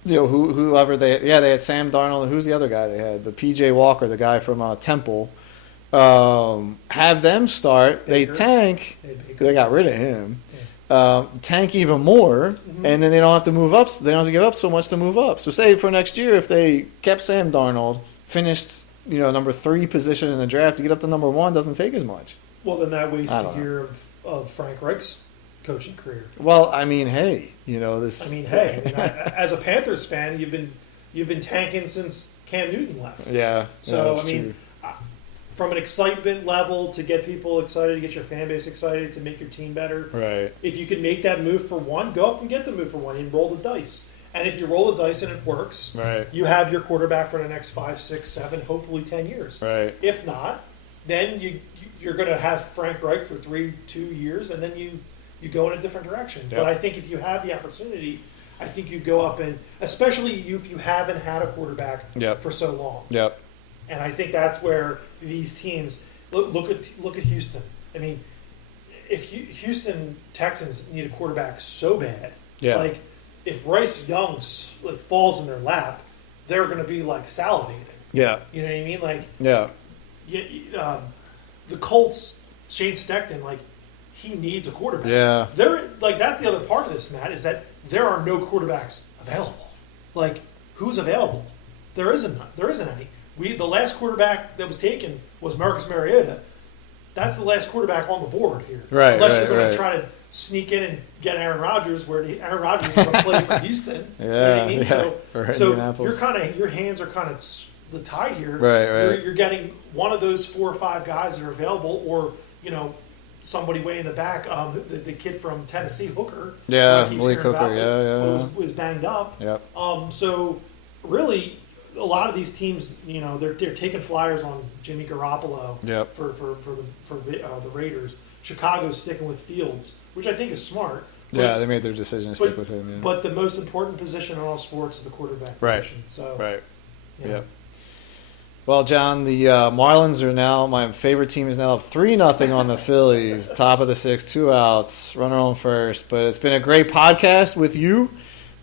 whoever they had Sam Darnold. Who's the other guy they had? The P.J. Walker, the guy from Temple. Have them start. Baker. They tank. They got rid of him. Tank even more, and then they don't have to move up. They don't have to give up so much to move up. So, say for next year, if they kept Sam Darnold, finished number 3 position in the draft, to get up to number 1 doesn't take as much. Well, then that wastes a year of Frank Reich's coaching career. Well, I mean, hey, this. As a Panthers fan, you've been tanking since Cam Newton left. Yeah. So from an excitement level to get people excited, to get your fan base excited, to make your team better. Right. If you can make that move for 1, go up and get the move for 1 and roll the dice. And if you roll the dice and it works, right, you have your quarterback for the next 5, 6, 7, hopefully 10 years. Right. If not, then you're going to have Frank Reich for 2 years, and then you go in a different direction. Yep. But I think if you have the opportunity, I think you go up and, especially if you haven't had a quarterback for so long. Yep. And I think that's where these teams look at Houston. I mean, if Houston Texans need a quarterback so bad, if Bryce Young falls in their lap, they're going to be salivating. Yeah. You know what I mean? the Colts, Shane Stechton, like he needs a quarterback. Yeah. That's the other part of this, Matt, is that there are no quarterbacks available. Like, who's available? There isn't any. The last quarterback that was taken was Marcus Mariota. That's the last quarterback on the board here. Right. Unless you're going to try to sneak in and get Aaron Rodgers, where Aaron Rodgers is going to play for Houston. Yeah. You know what I mean? Yeah. So your hands are kind of the tie here. Right. You're getting one of those 4 or 5 guys that are available, or somebody way in the back. The kid from Tennessee, Hooker. Yeah, Malik Hooker. Was banged up. Yep. So really, a lot of these teams, they're taking flyers on Jimmy Garoppolo. Yep. For the Raiders. Chicago's sticking with Fields, which I think is smart. They made their decision to stick with him. Yeah. But the most important position in all sports is the quarterback position. So right. Yeah. Yep. Well, John, the Marlins are now, my favorite team is now up 3-0 on the Phillies. Top of the 6th, 2 outs, runner on first. But it's been a great podcast with you.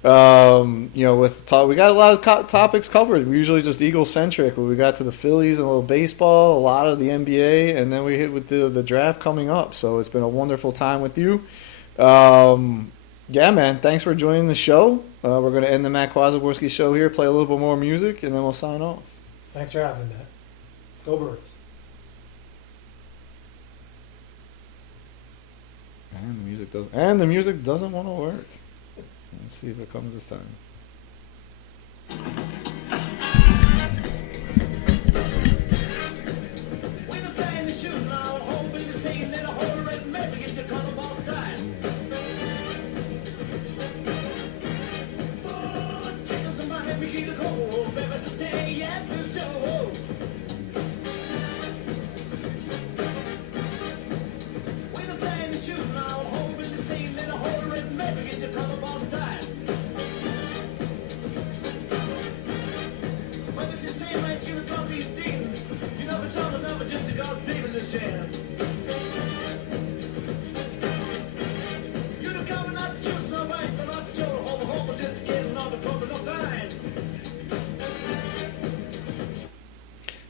We got a lot of topics covered. We usually just Eagle-centric, but we got to the Phillies and a little baseball, a lot of the NBA, and then we hit with the draft coming up. So it's been a wonderful time with you. Yeah, man, thanks for joining the show. We're going to end the Matt Kwasiborski show here, play a little bit more music, and then we'll sign off. Thanks for having me, Matt. Go Birds. And the music doesn't want to work. Let's see if it comes this time.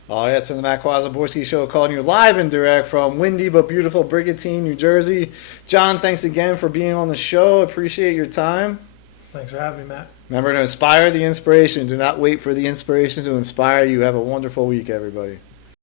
Oh, yeah, it's been the Matt Kwasiborski Show, calling you live and direct from windy but beautiful Brigantine, New Jersey. John, thanks again for being on the show. Appreciate your time. Thanks for having me, Matt. Remember to inspire the inspiration. Do not wait for the inspiration to inspire you. Have a wonderful week, everybody.